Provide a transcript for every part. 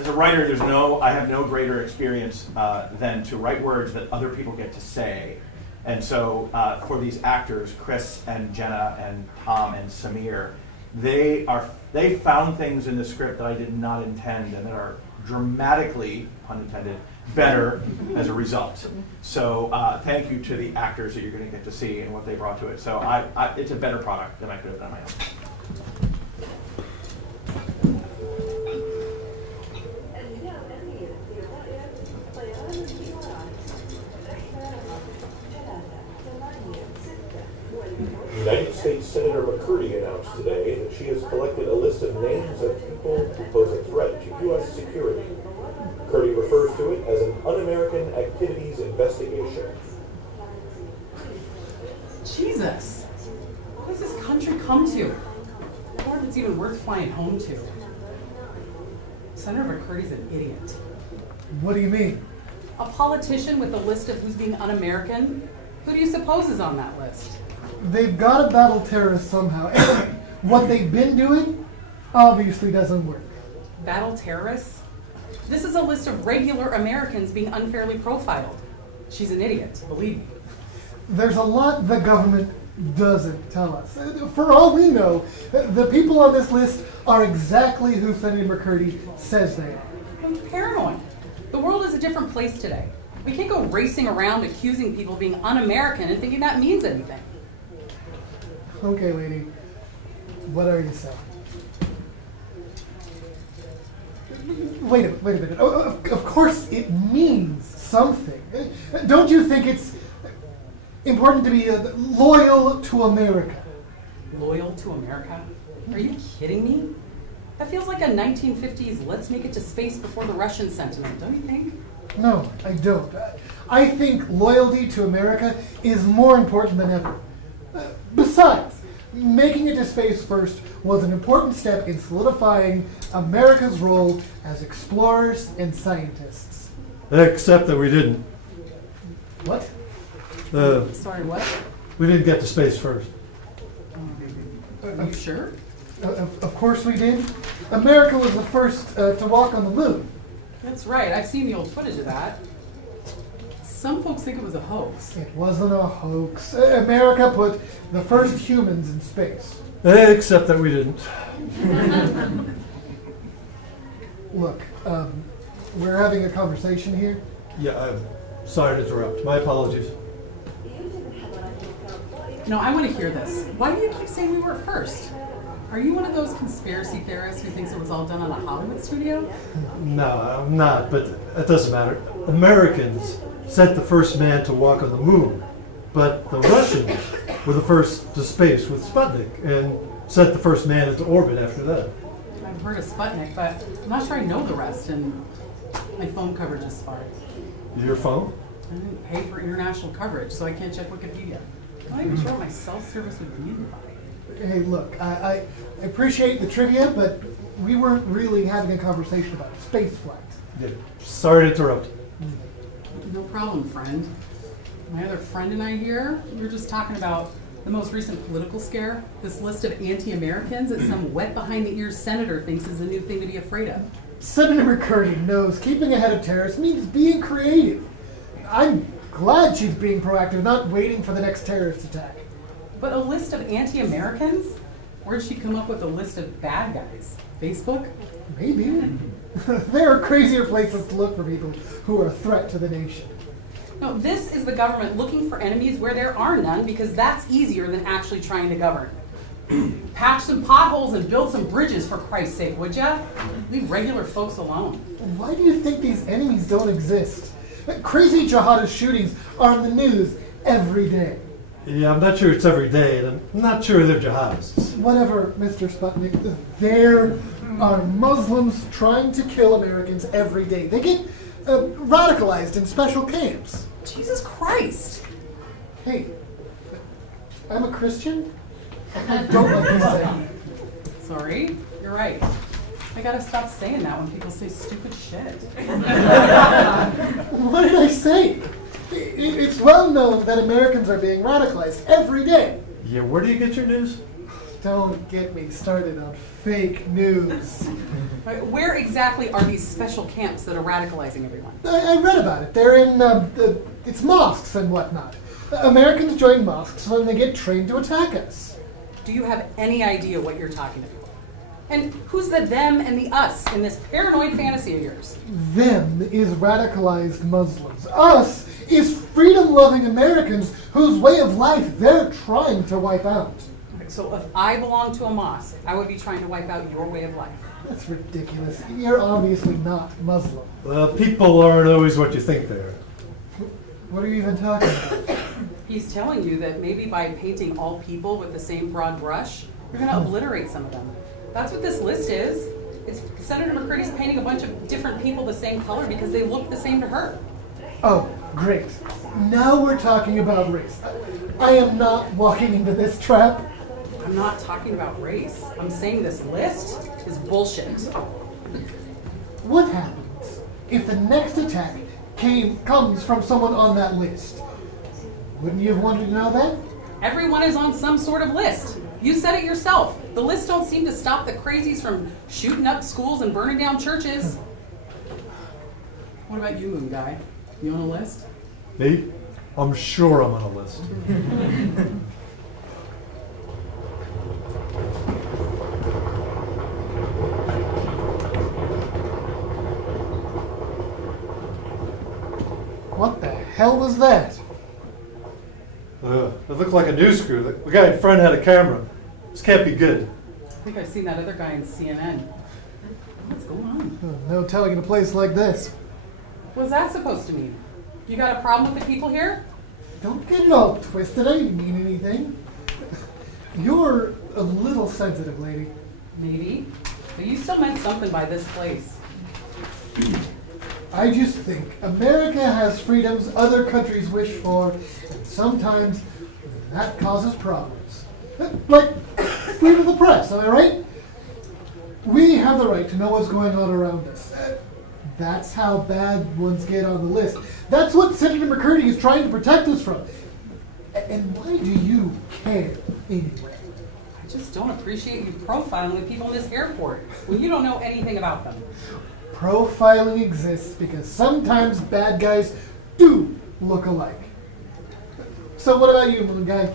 As a writer, I have no greater experience than to write words that other people get to say. And so for these actors, Chris and Jenna and Tom and Samir, they found things in the script that I did not intend and that are dramatically, pun intended, better as a result. So thank you to the actors that you're going to get to see and what they brought to it. So it's a better product than I could have done on my own. United States Senator McCurdy announced today that she has collected a list of names of people who pose a threat to U.S. security. McCurdy refers to it as an un-American activities investigation. Jesus! What has this country come to? I wonder if it's even worth flying home to. Senator McCurdy's an idiot. What do you mean? A politician with a list of who's being un-American? Who do you suppose is on that list? They've got to battle terrorists somehow. And what they've been doing obviously doesn't work. Battle terrorists? This is a list of regular Americans being unfairly profiled. She's an idiot, believe me. There's a lot the government doesn't tell us. For all we know, the people on this list are exactly who Senator McCurdy says they are. I'm paranoid. The world is a different place today. We can't go racing around accusing people of being un-American and thinking that means anything. Okay, lady. What are you saying? Wait a minute. Oh, of course it means something. Don't you think it's important to be loyal to America? Loyal to America? Are you kidding me? That feels like a 1950s let's make it to space before the Russians sentiment, don't you think? No, I don't. I think loyalty to America is more important than ever. Besides, making it to space first was an important step in solidifying America's role as explorers and scientists. Except that we didn't. What? Sorry, what? We didn't get to space first. Are you sure? Of course we did. America was the first to walk on the moon. That's right. I've seen the old footage of that. Some folks think it was a hoax. It wasn't a hoax. America put the first humans in space. Except that we didn't. Look, we're having a conversation here. Yeah, I'm sorry to interrupt. My apologies. No, I want to hear this. Why do you keep saying we were first? Are you one of those conspiracy theorists who thinks it was all done on a Hollywood studio? No, I'm not, but it doesn't matter. Americans sent the first man to walk on the moon, but the Russians were the first to space with Sputnik and sent the first man into orbit after that. I've heard of Sputnik, but I'm not sure I know the rest, and my phone coverage is sparse. Your phone? I didn't pay for international coverage, so I can't check Wikipedia. I'm not even sure what my cell service would be by. Hey, look, I appreciate the trivia, but we weren't really having a conversation about space flights. Yeah. Sorry to interrupt. No problem, friend. My other friend and I here, we were just talking about the most recent political scare. This list of anti-Americans that some wet behind-the-ears senator thinks is a new thing to be afraid of. Senator McCurdy knows keeping ahead of terrorists means being creative. I'm glad she's being proactive, not waiting for the next terrorist attack. But a list of anti-Americans? Where'd she come up with a list of bad guys? Facebook? Maybe. There are crazier places to look for people who are a threat to the nation. No, this is the government looking for enemies where there are none because that's easier than actually trying to govern. Patch some potholes and build some bridges, for Christ's sake, would ya? Leave regular folks alone. Why do you think these enemies don't exist? Crazy jihadist shootings are in the news every day. Yeah, I'm not sure it's every day, and I'm not sure they're jihadists. Whatever, Mr. Sputnik, there are Muslims trying to kill Americans every day. They get radicalized in special camps. Jesus Christ! Hey, I'm a Christian. I don't like you saying. Sorry, you're right. I gotta stop saying that when people say stupid shit. What did I say? It's well known that Americans are being radicalized every day. Yeah, where do you get your news? Don't get me started on fake news. Right, where exactly are these special camps that are radicalizing everyone? I read about it. They're in, it's mosques and whatnot. Americans join mosques when they get trained to attack us. Do you have any idea what you're talking about? And who's the them and the us in this paranoid fantasy of yours? Them is radicalized Muslims. Us is freedom-loving Americans whose way of life they're trying to wipe out. So if I belonged to a mosque, I would be trying to wipe out your way of life. That's ridiculous. You're obviously not Muslim. People aren't always what you think they are. What are you even talking about? He's telling you that maybe by painting all people with the same broad brush, you're going to obliterate some of them. That's what this list is. It's Senator McCurdy's painting a bunch of different people the same color because they look the same to her. Oh, great. Now we're talking about race. I am not walking into this trap. I'm not talking about race. I'm saying this list is bullshit. What happens if the next attack comes from someone on that list? Wouldn't you have wanted to know that? Everyone is on some sort of list. You said it yourself. The lists don't seem to stop the crazies from shooting up schools and burning down churches. What about you, Moon Guy? You on a list? Me? I'm sure I'm on a list. What the hell was that? It looked like a news crew. The guy in front had a camera. This can't be good. I think I've seen that other guy in CNN. What's going on? No telling in a place like this. What's that supposed to mean? You got a problem with the people here? Don't get it all twisted. I didn't mean anything. You're a little sensitive, lady. Maybe. But you still meant something by this place. I just think America has freedoms other countries wish for, and sometimes that causes problems. Like freedom of the press, am I right? We have the right to know what's going on around us. That's how bad ones get on the list. That's what Senator McCurdy is trying to protect us from. And why do you care anyway? I just don't appreciate you profiling the people in this airport when you don't know anything about them. Profiling exists because sometimes bad guys do look alike. So what about you, Moon Guy?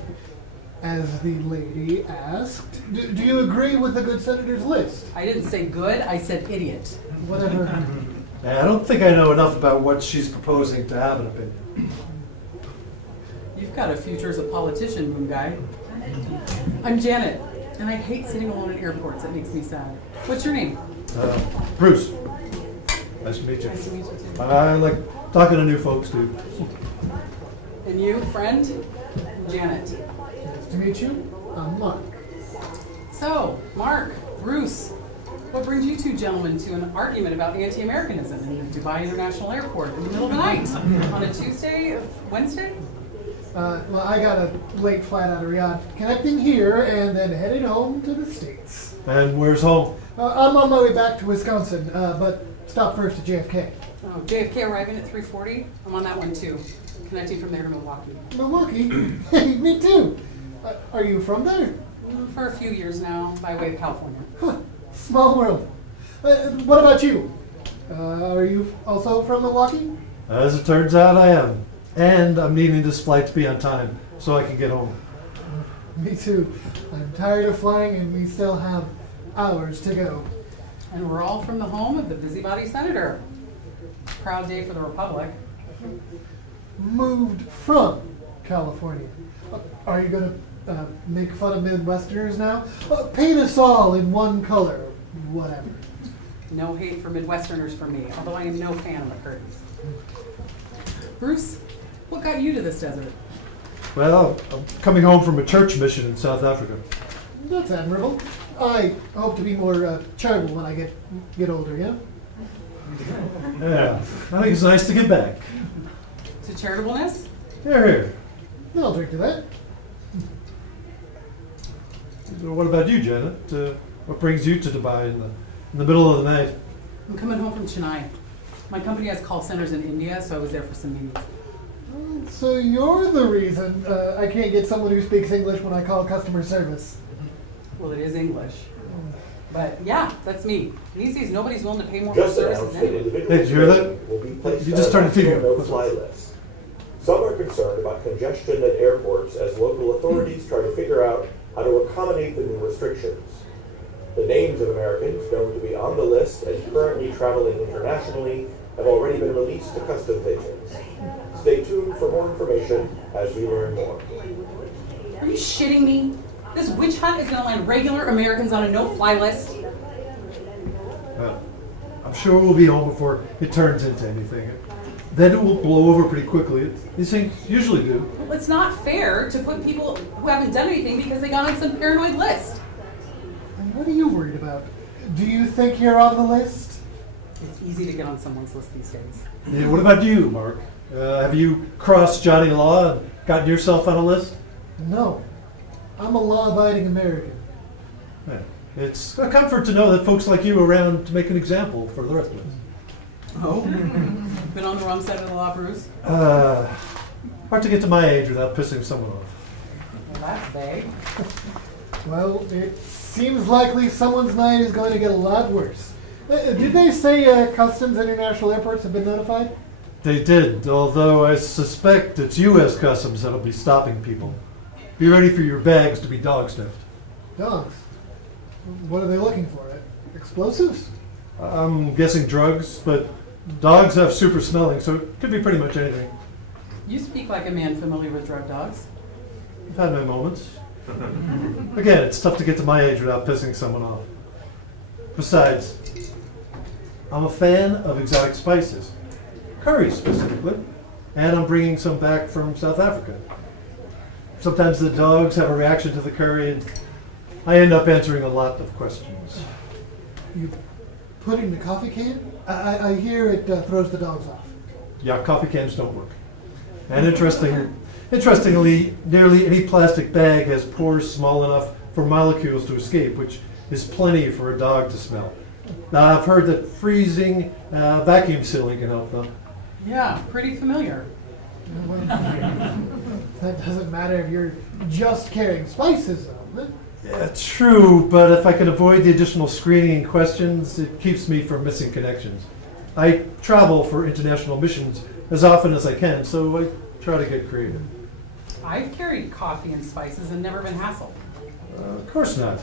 As the lady asked, do you agree with the good senator's list? I didn't say good, I said idiot. Whatever. I don't think I know enough about what she's proposing to have an opinion. You've got a future as a politician, Moon Guy. I'm Janet, and I hate sitting alone in airports. That makes me sad. What's your name? Bruce. Nice to meet you. Nice to meet you too. I like talking to new folks, too. And you, friend? Janet. Nice to meet you. I'm Mark. So, Mark, Bruce, what brings you two gentlemen to an argument about anti-Americanism in the Dubai International Airport in the middle of the night on a Tuesday, Wednesday? Well, I got a late flight out of Riyadh, connecting here and then headed home to the States. And where's home? I'm on my way back to Wisconsin, but stop first at JFK. Oh, JFK arriving at 3:40. I'm on that one too. Connecting from there to Milwaukee. Milwaukee? Hey, me too. Are you from there? For a few years now, by way of California. Huh. Small world. What about you? Are you also from Milwaukee? As it turns out, I am. And I'm needing this flight to be on time so I can get home. Me too. I'm tired of flying and we still have hours to go. And we're all from the home of the busybody senator. Proud day for the Republic. Moved from California. Are you going to make fun of Midwesterners now? Paint us all in one color. Whatever. No hate for Midwesterners for me, although I am no fan of McCurdy's. Bruce, what got you to this desert? Well, I'm coming home from a church mission in South Africa. That's admirable. I hope to be more charitable when I get older, yeah? Yeah, I think it's nice to get back. To charitableness? Here. I'll drink to that. What about you, Janet? What brings you to Dubai in the middle of the night? I'm coming home from Chennai. My company has call centers in India, so I was there for some meetings. So you're the reason I can't get someone who speaks English when I call customer service. Well, it is English. But yeah, that's me. These days, nobody's willing to pay more for Just services announced that anyway. individuals Hey, did you hear that? will be placed You on just a turned the TV national on. no-fly list. Some are concerned about congestion at airports as local authorities try to figure out how to accommodate the new restrictions. The names of Americans known to be on the list and currently traveling internationally have already been released to customs agents. Stay tuned for more information as we learn more. Are you shitting me? This witch hunt is going to land regular Americans on a no-fly list? Well, I'm sure we'll be home before it turns into anything. Then it will blow over pretty quickly. These things usually do. Well, it's not fair to put people who haven't done anything because they got on some paranoid list. And what are you worried about? Do you think you're on the list? It's easy to get on someone's list these days. Yeah, what about you, Mark? Have you crossed Johnny Law and gotten yourself on a list? No. I'm a law-abiding American. Yeah. It's a comfort to know that folks like you are around to make an example for the rest of us. Oh? Been on the wrong side of the law, Bruce? Hard to get to my age without pissing someone off. Well, that's vague. Well, it seems likely someone's night is going to get a lot worse. Did they say Customs International Airports have been notified? They did, although I suspect it's U.S. Customs that'll be stopping people. Be ready for your bags to be dog sniffed. Dogs. What are they looking for? Explosives? I'm guessing drugs, but dogs have super smelling, so it could be pretty much anything. You speak like a man familiar with drug dogs. I've had my moments. Again, it's tough to get to my age without pissing someone off. Besides, I'm a fan of exotic spices. Curry specifically. And I'm bringing some back from South Africa. Sometimes the dogs have a reaction to the curry, and I end up answering a lot of questions. You put it in the coffee can? I hear it throws the dogs off. Yeah, coffee cans don't work. And interestingly, nearly any plastic bag has pores small enough for molecules to escape, which is plenty for a dog to smell. Now, I've heard that freezing, vacuum sealing can help though. Yeah, pretty familiar. Well, that doesn't matter if you're just carrying spices, though. Yeah, true, but if I can avoid the additional screening and questions, it keeps me from missing connections. I travel for international missions as often as I can, so I try to get creative. I've carried coffee and spices and never been hassled. Of course not.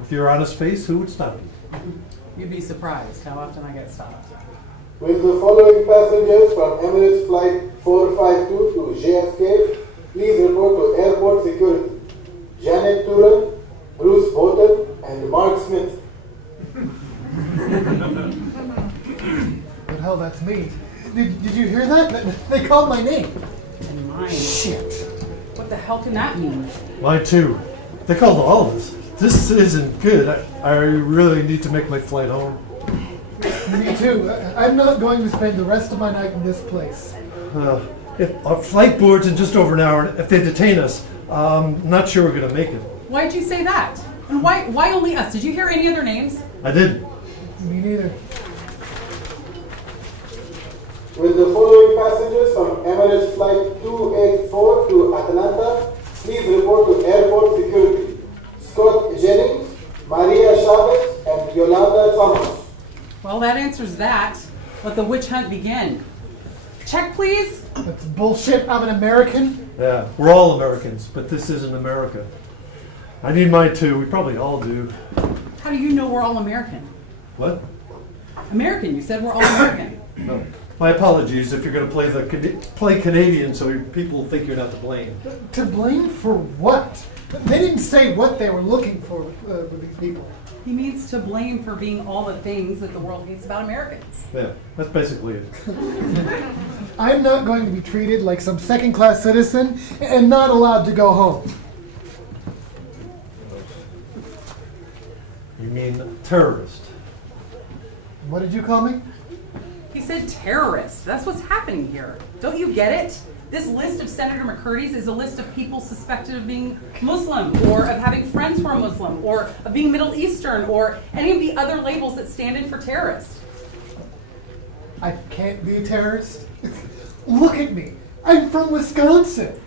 With your honest face, who would stop you? You'd be surprised how often I get stopped. Will the following passengers from Emirates Flight 452 to JFK please report to airport security? Janet Turan, Bruce Boughton, and Mark Smith. But hell, that's me. Did you hear that? They called my name. And mine. Shit. What the hell can that mean? Mine too. They called all of us. This isn't good. I really need to make my flight home. Me too. I'm not going to spend the rest of my night in this place. If our flight board's in just over an hour, and if they detain us, I'm not sure we're going to make it. Why'd you say that? And why only us? Did you hear any other names? I didn't. Me neither. Will the following passengers from Emirates Flight 284 to Atlanta please report to airport security? Scott Jennings, Maria Chavez, and Yolanda Thomas. Well, that answers that. Let the witch hunt begin. Check, please. That's bullshit. I'm an American. Yeah, we're all Americans, but this isn't America. I need mine too. We probably all do. How do you know we're all American? What? American. You said we're all American. No. My apologies if you're going to play Canadian, so people think you're not to blame. To blame for what? They didn't say what they were looking for with these people. He means to blame for being all the things that the world hates about Americans. Yeah, that's basically it. I'm not going to be treated like some second-class citizen and not allowed to go home. You mean terrorist? What did you call me? He said terrorist. That's what's happening here. Don't you get it? This list of Senator McCurdy's is a list of people suspected of being Muslim, or of having friends who are Muslim, or of being Middle Eastern, or any of the other labels that stand in for terrorist. I can't be a terrorist. Look at me. I'm from Wisconsin.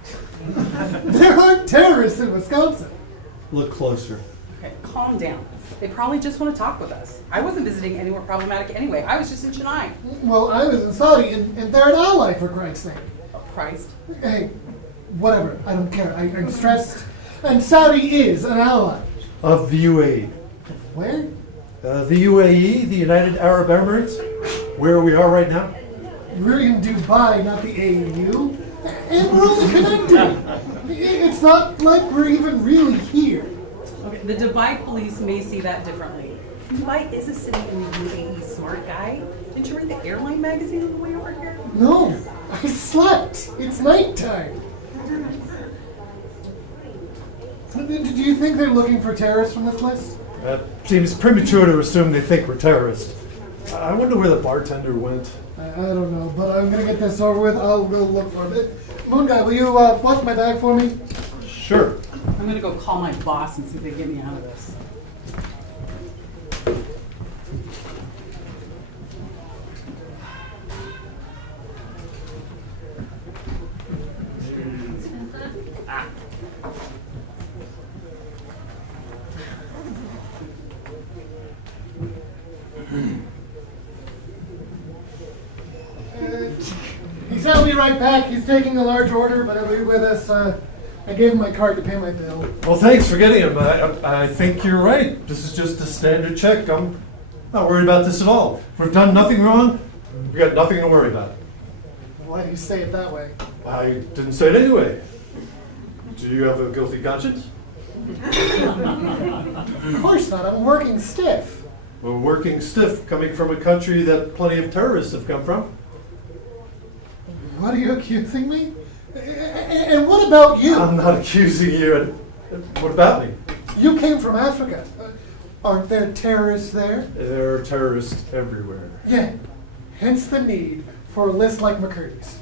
There aren't terrorists in Wisconsin. Look closer. Okay, calm down. They probably just want to talk with us. I wasn't visiting anywhere problematic anyway. I was just in Chennai. Well, I was in Saudi, and they're an ally, for Christ's sake. Oh, Christ. Hey, whatever. I don't care. I'm stressed. And Saudi is an ally. Of the UAE. Where? The UAE, the United Arab Emirates, where we are right now. We're in Dubai, not the AU. And we're only connected. It's not like we're even really here. Okay, the Dubai police may see that differently. Dubai is a city in the UAE, smart guy. Didn't you read the airline magazine on the way over here? No, I slept. It's nighttime. Do you think they're looking for terrorists from this list? Seems premature to assume they think we're terrorists. I wonder where the bartender went. I don't know, but I'm gonna get this over with. I'll go look for it. Moon guy, will you watch my bag for me? Sure. I'm gonna go call my boss and see if they get me out of this. He said he'll be right back. He's taking a large order, but he'll be with us. I gave him my card to pay my bill. Well, thanks for getting him. I think you're right. This is just a standard check. I'm not worried about this at all. If we've done nothing wrong, we've got nothing to worry about. Why do you say it that way? I didn't say it anyway. Do you have a guilty conscience? Of course not. I'm working stiff. We're working stiff coming from a country that plenty of terrorists have come from. What are you accusing me? And what about you? I'm not accusing you. What about me? You came from Africa. Aren't there terrorists there? There are terrorists everywhere. Yeah. Hence the need for a list like McCurdy's.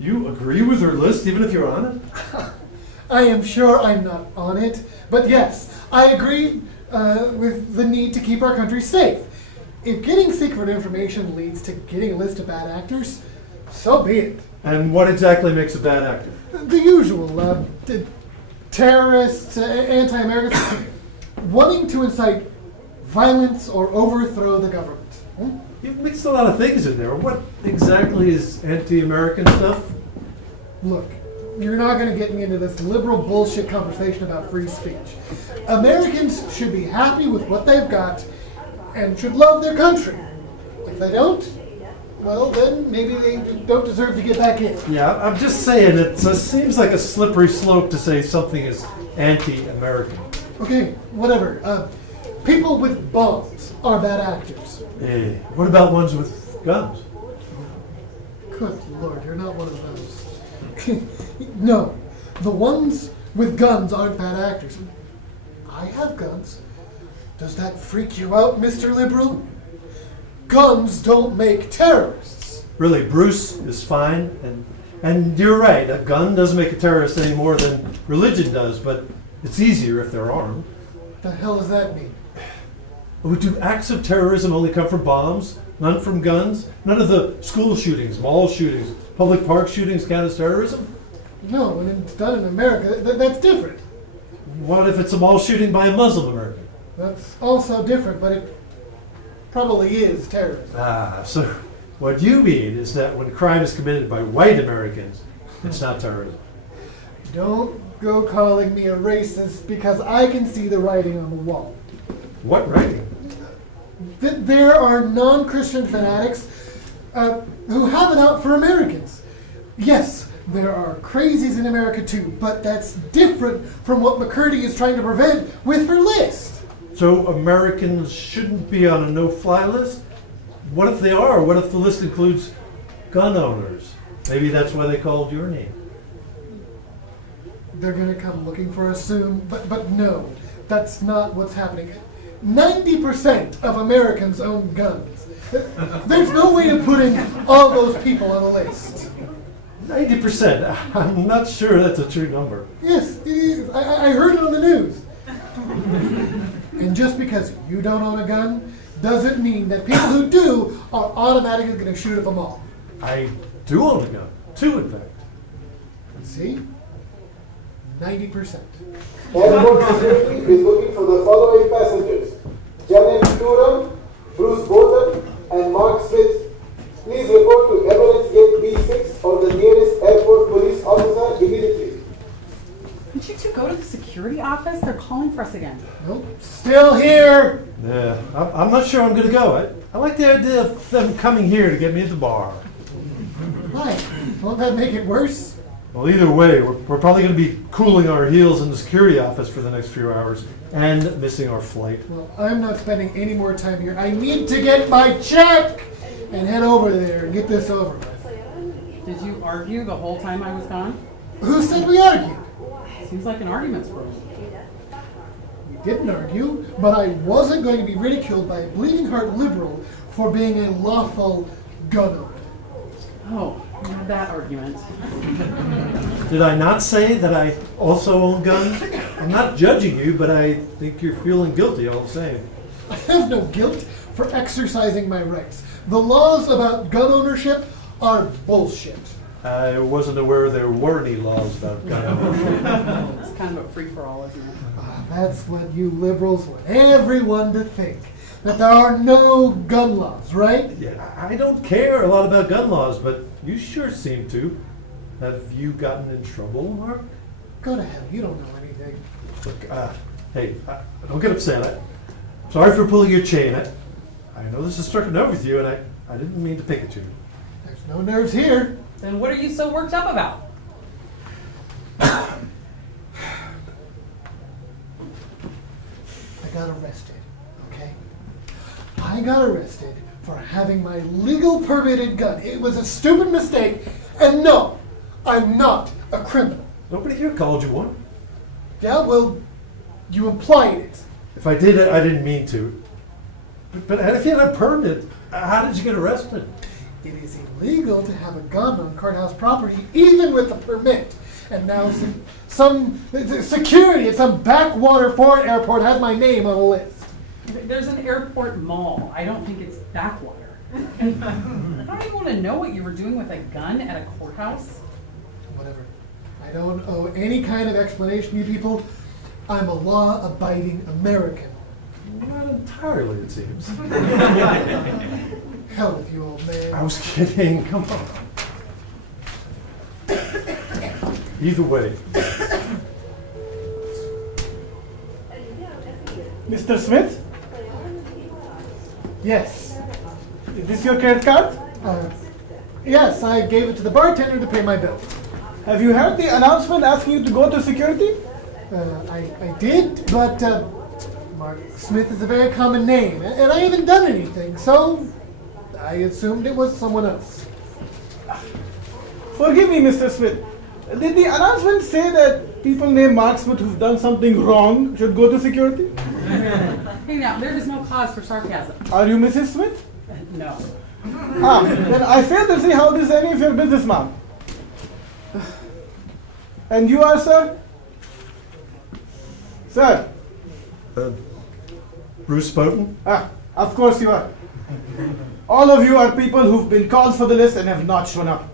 You agree with her list even if you're on it? I am sure I'm not on it, but yes, I agree with the need to keep our country safe. If getting secret information leads to getting a list of bad actors, so be it. And what exactly makes a bad actor? The usual, terrorists, anti-Americans, wanting to incite violence or overthrow the government. Hmm? You've mixed a lot of things in there. What exactly is anti-American stuff? Look, you're not going to get me into this liberal bullshit conversation about free speech. Americans should be happy with what they've got and should love their country. If they don't, well, then maybe they don't deserve to get back in. Yeah, I'm just saying it seems like a slippery slope to say something is anti-American. Okay, whatever. People with bombs are bad actors. Hey, what about ones with guns? Good Lord, you're not one of those. No, the ones with guns aren't bad actors. I have guns. Does that freak you out, Mr. Liberal? Guns don't make terrorists. Really, Bruce is fine, and you're right, a gun doesn't make a terrorist any more than religion does, but it's easier if they're armed. What the hell does that mean? Do acts of terrorism only come from bombs, none from guns? None of the school shootings, mall shootings, public park shootings count as terrorism? No, when it's done in America, that's different. What if it's a mall shooting by a Muslim American? That's also different, but it probably is terrorism. Ah, so what you mean is that when crime is committed by white Americans, it's not terrorism. Don't go calling me a racist because I can see the writing on the wall. What writing? There are non-Christian fanatics who have it out for Americans. Yes, there are crazies in America too, but that's different from what McCurdy is trying to prevent with her list. So Americans shouldn't be on a no-fly list? What if they are? What if the list includes gun owners? Maybe that's why they called your name. They're gonna come looking for us soon, but no, that's not what's happening. 90% of Americans own guns. There's no way to put in all those people on a list. 90%. I'm not sure that's a true number. Yes, it is. I heard it on the news. And just because you don't own a gun doesn't mean that people who do are automatically going to shoot at them all. I do own a gun. Two, in fact. See? 90%. Airport security is looking for the following passengers: Janet Turan, Bruce Bolton, and Mark Smith. Please report to Emirates Gate B6 or the nearest airport police officer immediately. Did you two go to the security office? They're calling for us again. Nope, still here. Yeah, I'm not sure I'm going to go. I like the idea of them coming here to get me at the bar. Why? Won't that make it worse? Well, either way, we're probably going to be cooling our heels in the security office for the next few hours and missing our flight. Well, I'm not spending any more time here. I need to get my check and head over there and get this over with. Did you argue the whole time I was gone? Who said we argued? Seems like an argument's brewing. We didn't argue, but I wasn't going to be ridiculed by a bleeding heart liberal for being a lawful gun owner. Oh, we had that argument. Did I not say that I also own guns? I'm not judging you, but I think you're feeling guilty all the same. I have no guilt for exercising my rights. The laws about gun ownership are bullshit. I wasn't aware there were any laws about gun ownership. It's kind of a free-for-all, isn't it? That's what you liberals want everyone to think. That there are no gun laws, right? Yeah, I don't care a lot about gun laws, but you sure seem to. Have you gotten in trouble, Mark? Go to hell, you don't know anything. Look, hey, don't get upset. I'm sorry for pulling your chain. I know this has struck a nerve with you, and I didn't mean to pick at you. There's no nerves here. Then what are you so worked up about? I got arrested, okay? I got arrested for having my legal permitted gun. It was a stupid mistake, and no, I'm not a criminal. Nobody here called you one. Yeah, well, you implied it. If I did it, I didn't mean to. But if you had a permit, how did you get arrested? It is illegal to have a gun on courthouse property, even with a permit. And now some security at some backwater foreign airport has my name on a list. There's an airport mall. I don't think it's backwater. And I don't even want to know what you were doing with a gun at a courthouse. Whatever. I don't owe any kind of explanation, you people. I'm a law-abiding American. Not entirely, it seems. Hell with you, old man. I was kidding. Come on. Either way. Mr. Smith, Yes. is this your credit card? Yes, I gave it to the bartender to pay my bill. Have you heard the announcement asking you to go to security? I did, but Mark Smith is a very common name, and I haven't done anything, so I assumed it was someone else. Forgive me, Mr. Smith. Did the announcement say that people named Mark Smith who've done something wrong should go to security? Hey now, there is no cause for sarcasm. Are you Mrs. Smith? No. Then I fail to see how this is any of your business, ma'am. And you are, sir? Sir? Bruce Bowden? Of course you are. All of you are people who've been called for the list and have not shown up.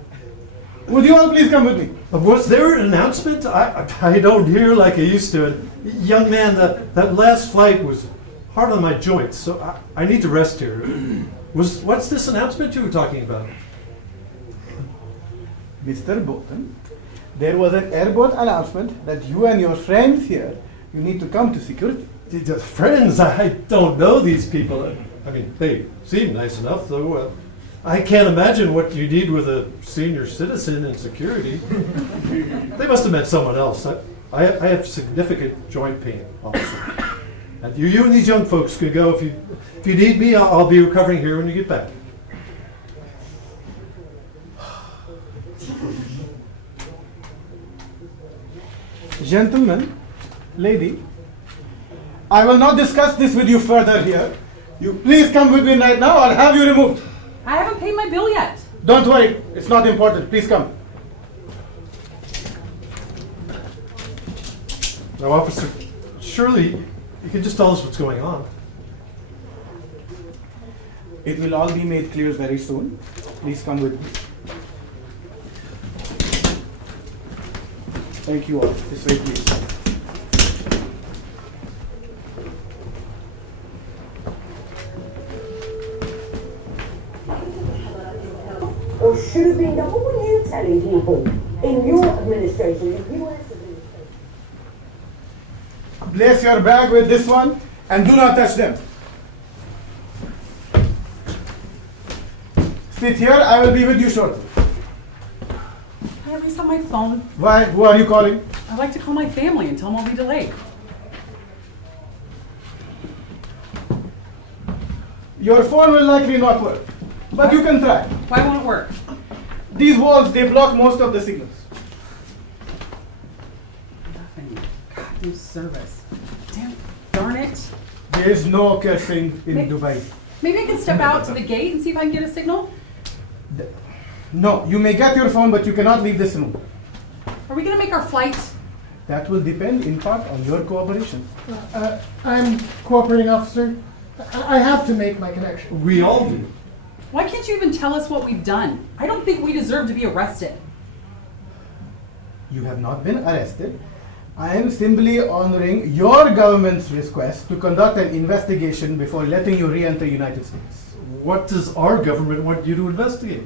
Would you all please come with me? Was there an announcement? I don't hear like I used to. And young man, that last flight was hard on my joints, so I need to rest here. What's this announcement you were talking about? Mr. Bolton, there was an airport announcement that you and your friends here, you need to come to security. Friends, I don't know these people. I mean, they seem nice enough, though. I can't imagine what you need with a senior citizen in security. They must have met someone else. I have significant joint pain, officer. And you and these young folks can go. If you need me, I'll be recovering here when you get back. Gentlemen, lady, I will not discuss this with you further here. You please come with me right now or have you removed. I haven't paid my bill yet. Don't worry, it's not important. Please come. Now, officer, surely you can just tell us what's going on. It will all be made clear very soon. Please come with me. Thank you all. This way, please. Or should have been done. What were you telling people in your administration, the US administration? Place your bag with this one and do not touch them. Sit here, I will be with you shortly. Can I at least have my phone? Why? Who are you calling? I'd like to call my family and tell them I'll be delayed. Your phone will likely not work, but you can try. Why won't it work? These walls, they block most of the signals. Nothing. God, no service. Darn it. There is no cursing in May- Dubai. Maybe I can step out to the gate and see if I can get a signal? No, you may get your phone, but you cannot leave this room. Are we gonna make our flight? That will depend in part on your cooperation. I'm cooperating officer. I have to make my connection. We all do. Why can't you even tell us what we've done? I don't think we deserve to be arrested. You have not been arrested. I am simply honoring your government's request to conduct an investigation before letting you re-enter United States. What does our government want you to investigate?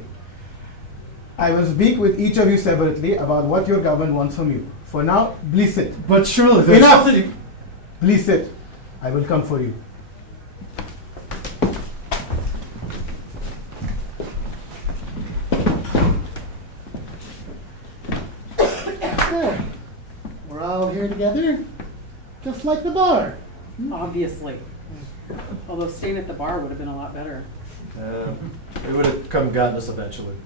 I will speak with each of you separately about what your government wants from you. For now, please sit. But surely there's Enough! something. Please sit. I will come for you. There. We're all here together, just like the bar. Obviously. Although staying at the bar would have been a lot better. They would have come and gotten us eventually.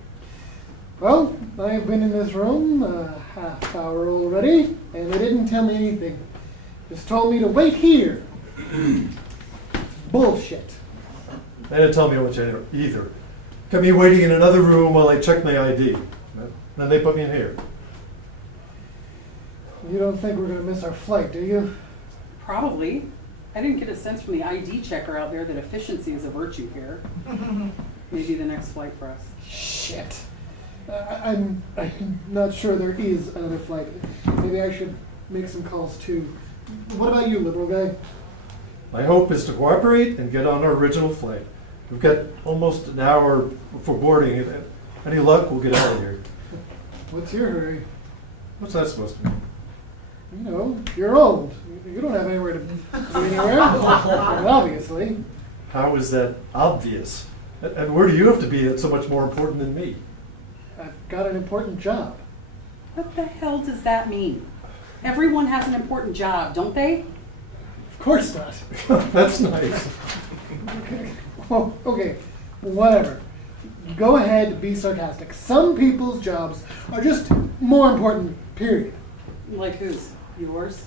Well, I've been in this room a half hour already, and they didn't tell me anything. Just told me to wait here. Bullshit. They didn't tell me much either. Kept me waiting in another room while I checked my ID. Then they put me in here. You don't think we're gonna miss our flight, do you? Probably. I didn't get a sense from the ID checker out there that efficiency is a virtue here. Maybe the next flight for us. Shit. I'm not sure there is another flight. Maybe I should make some calls too. What about you, liberal guy? My hope is to cooperate and get on our original flight. We've got almost an hour for boarding. If any luck, we'll get out of here. What's your hurry? What's that supposed to mean? You know, you're old. You don't have anywhere to be anywhere. Obviously. How is that obvious? And where do you have to be that's so much more important than me? I've got an important job. What the hell does that mean? Everyone has an important job, don't they? Of course not. That's nice. Oh, okay, whatever. Go ahead, be sarcastic. Some people's jobs are just more important, period. Like whose? Yours?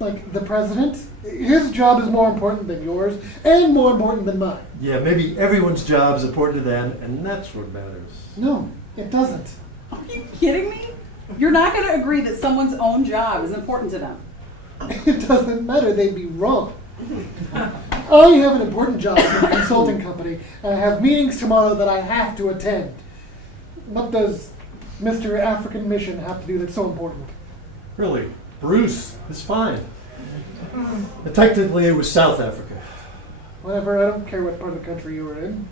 Like the president, his job is more important than yours and more important than mine. Yeah, maybe everyone's job is important to them, and that's what matters. No, it doesn't. Are you kidding me? You're not going to agree that someone's own job is important to them. It doesn't matter, they'd be wrong. I have an important job in a consulting company, and I have meetings tomorrow that I have to attend. What does Mr. African Mission have to do that's so important? Really, Bruce is fine. And technically, it was South Africa. Whatever, I don't care what part of the country you were in.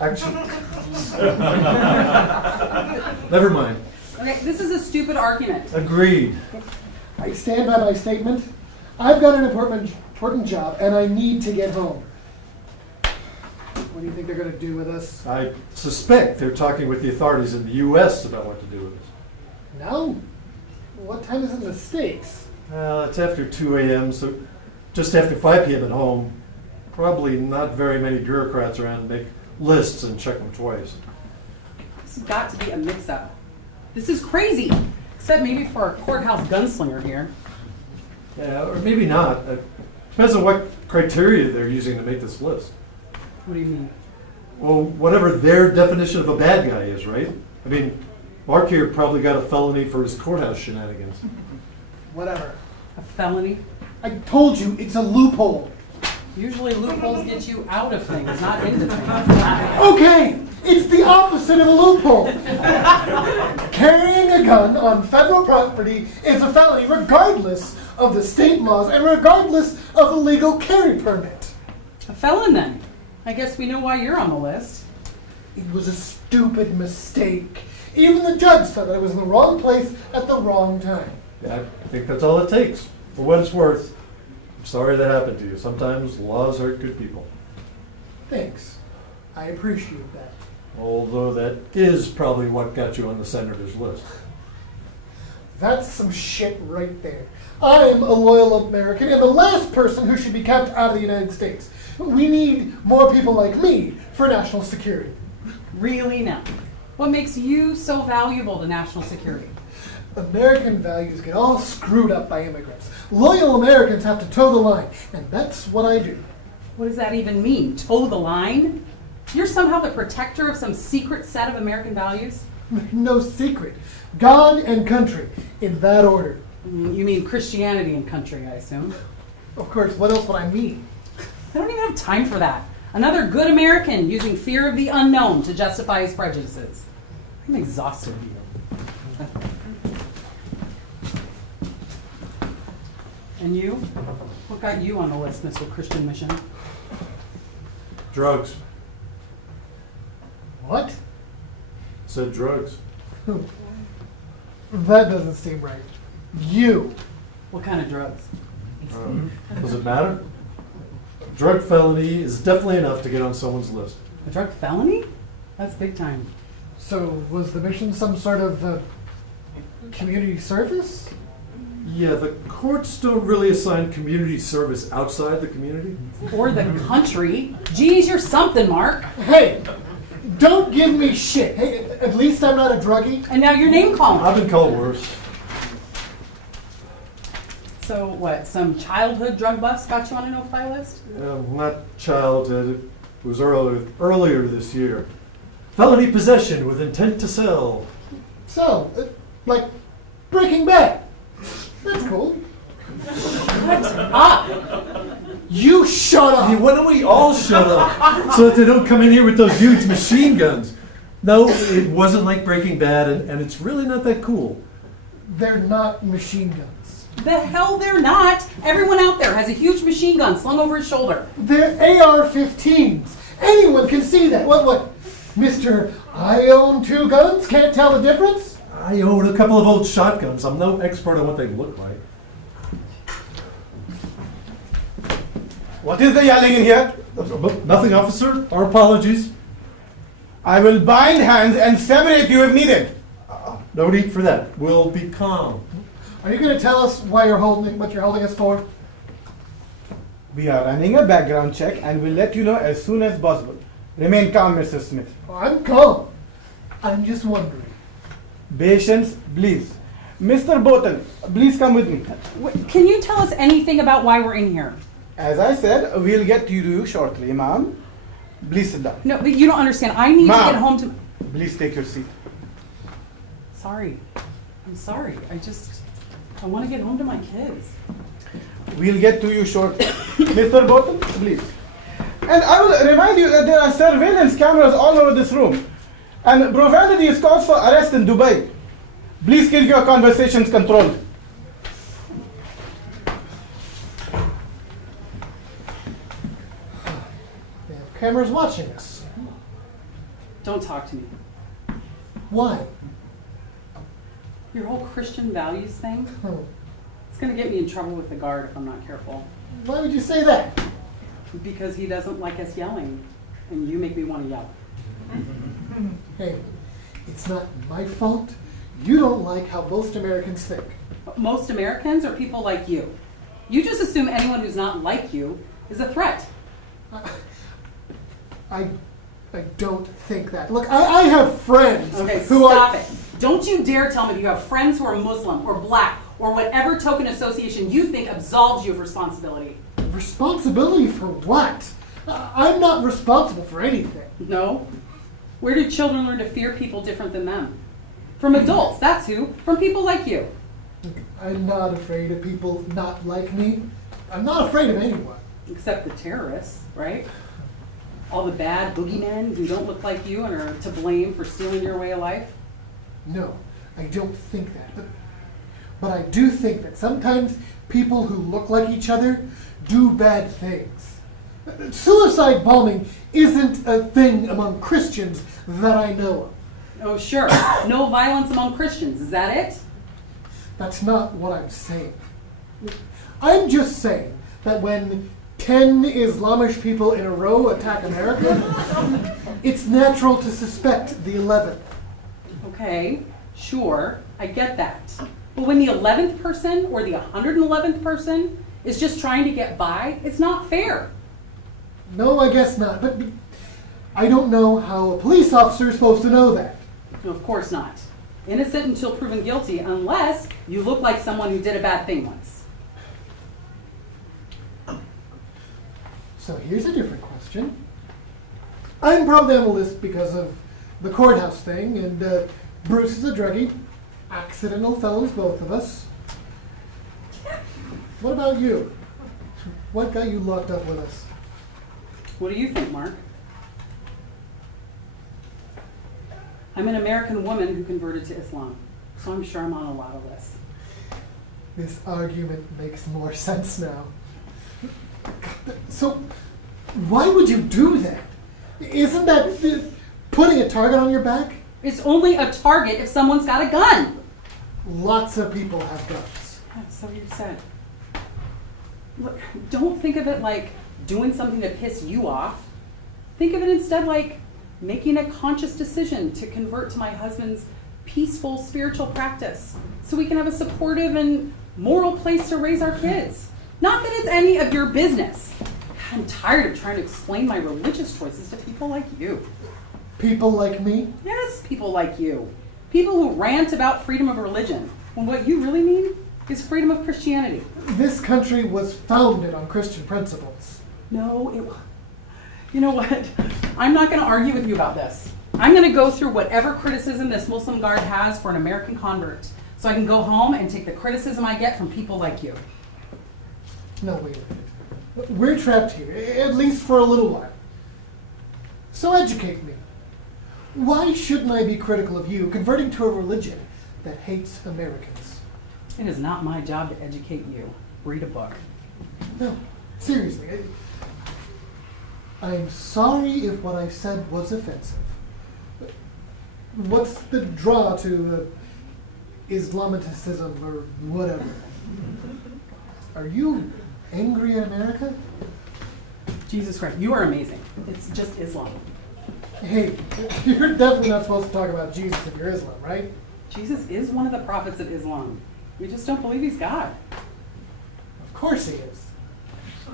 Actually, never mind. Okay, this is a stupid argument. Agreed. I stand by my statement. I've got an important job, and I need to get home. What do you think they're going to do with us? I suspect they're talking with the authorities in the U.S. about what to do with us. No. What time is it in the States? It's after 2 a.m., so just after 5 p.m. at home. Probably not very many bureaucrats around to make lists and check them twice. This has got to be a mix-up. This is crazy. Except maybe for a courthouse gunslinger here. Yeah, or maybe not. Depends on what criteria they're using to make this list. What do you mean? Well, whatever their definition of a bad guy is, right? I mean, Mark here probably got a felony for his courthouse shenanigans. Whatever. A felony? I told you, it's a loophole. Usually loopholes get you out of things, not into things. Okay, it's the opposite of a loophole. Carrying a gun on federal property is a felony regardless of the state laws and regardless of a legal carry permit. A felon then. I guess we know why you're on the list. It was a stupid mistake. Even the judge said that I was in the wrong place at the wrong time. I think that's all it takes. For what it's worth, I'm sorry that happened to you. Sometimes laws hurt good people. Thanks. I appreciate that. Although that is probably what got you on the senator's list. That's some shit right there. I'm a loyal American and the last person who should be kept out of the United States. We need more people like me for national security. Really now. What makes you so valuable to national security? American values get all screwed up by immigrants. Loyal Americans have to toe the line, and that's what I do. What does that even mean? Toe the line? You're somehow the protector of some secret set of American values? No secret. God and country, in that order. You mean Christianity and country, I assume. Of course, what else would I mean? I don't even have time for that. Another good American using fear of the unknown to justify his prejudices. I'm exhausted of you. And you? What got you on the list, Mr. Christian Mission? Drugs. What? Said drugs. That doesn't seem right. You. What kind of drugs? Does it matter? Drug felony is definitely enough to get on someone's list. A drug felony? That's big time. So, was the mission some sort of community service? Yeah, the courts don't really assign community service outside the community. Or the country. Geez, you're something, Mark. Hey, don't give me shit. Hey, at least I'm not a druggie. And now you're name calling. I've been called worse. So what, some childhood drug bust got you on a no-fly list? Not childhood. It was earlier this year. Felony possession with intent to sell. So, like Breaking Bad. That's cool. You shut up. Hey, why don't we all shut up so that they don't come in here with those huge machine guns? No, it wasn't like Breaking Bad, and it's really not that cool. They're not machine guns. The hell they're not. Everyone out there has a huge machine gun slung over his shoulder. They're AR-15s. Anyone can see that. What? Mr. I own 2 guns, can't tell the difference? I own a couple of old shotguns. I'm no expert on what they look like. What is the yelling in here? Nothing, officer. Our apologies. I will bind hands and separate you if needed. No need for that. We'll be calm. Are you going to tell us why you're holding what you're holding us for? We are running a background check and will let you know as soon as possible. Remain calm, Mr. Smith. I'm calm. I'm just wondering. Patience, please. Mr. Bolton, please come with me. Can you tell us anything about why we're in here? As I said, we'll get to you shortly, ma'am. Please sit down. No, but you don't understand. I need to get home to... Please take your seat. Sorry. I'm sorry. I want to get home to my kids. We'll get to you shortly. Mr. Bolton, please. And I will remind you that there are surveillance cameras all over this room. And profanity is cause for arrest in Dubai. Please keep your conversations controlled. They have cameras watching us. Don't talk to me. Why? Your whole Christian values thing, Oh. it's going to get me in trouble with the guard if I'm not careful. Why would you say that? Because he doesn't like us yelling. And you make me want to yell. Hey, it's not my fault. You don't like how most Americans think. Most Americans are people like you. You just assume anyone who's not like you is a threat. I don't think that. Look, I have friends Okay, who stop are... it. Don't you dare tell me that you have friends who are Muslim or black or whatever token association you think absolves you of responsibility. Responsibility for what? I'm not responsible for anything. No? Where do children learn to fear people different than them? From adults, that's who. From people like you. I'm not afraid of people not like me. I'm not afraid of anyone. Except the terrorists, right? All the bad boogeymen who don't look like you and are to blame for stealing your way of life. No, I don't think that. But I do think that sometimes people who look like each other do bad things. Suicide bombing isn't a thing among Christians that I know of. Oh, sure. No violence among Christians. Is that it? That's not what I'm saying. I'm just saying that when 10 Islamish people in a row attack America, it's natural to suspect the 11th. Okay, sure. I get that. But when the 11th person or the 111th person is just trying to get by, it's not fair. No, I guess not. But I don't know how a police officer is supposed to know that. No, of course not. Innocent until proven guilty, unless you look like someone who did a bad thing once. So here's a different question. I'm probably on the list because of the courthouse thing, and Bruce is a druggie. Accidental felons, both of us. What about you? What got you locked up with us? What do you think, Mark? I'm an American woman who converted to Islam, so I'm sure I'm on a lot of lists. This argument makes more sense now. So, why would you do that? Isn't that putting a target on your back? It's only a target if someone's got a gun. Lots of people have guns. So you said. Look, don't think of it like doing something to piss you off. Think of it instead like making a conscious decision to convert to my husband's peaceful spiritual practice so we can have a supportive and moral place to raise our kids. Not that it's any of your business. I'm tired of trying to explain my religious choices to people like you. People like me? Yes, people like you. People who rant about freedom of religion, when what you really mean is freedom of Christianity. This country was founded on Christian principles. No, you know what? I'm not going to argue with you about this. I'm going to go through whatever criticism this Muslim Guard has for an American convert, so I can go home and take the criticism I get from people like you. No, wait a minute. We're trapped here, at least for a little while. So educate me. Why shouldn't I be critical of you converting to a religion that hates Americans? It is not my job to educate you. Read a book. No, seriously. I'm sorry if what I said was offensive. What's the draw to Islamaticism or whatever? Are you angry at America? Jesus Christ, you are amazing. It's just Islam. Hey, you're definitely not supposed to talk about Jesus if you're Islam, right? Jesus is one of the prophets of Islam. We just don't believe he's God. Of course he is.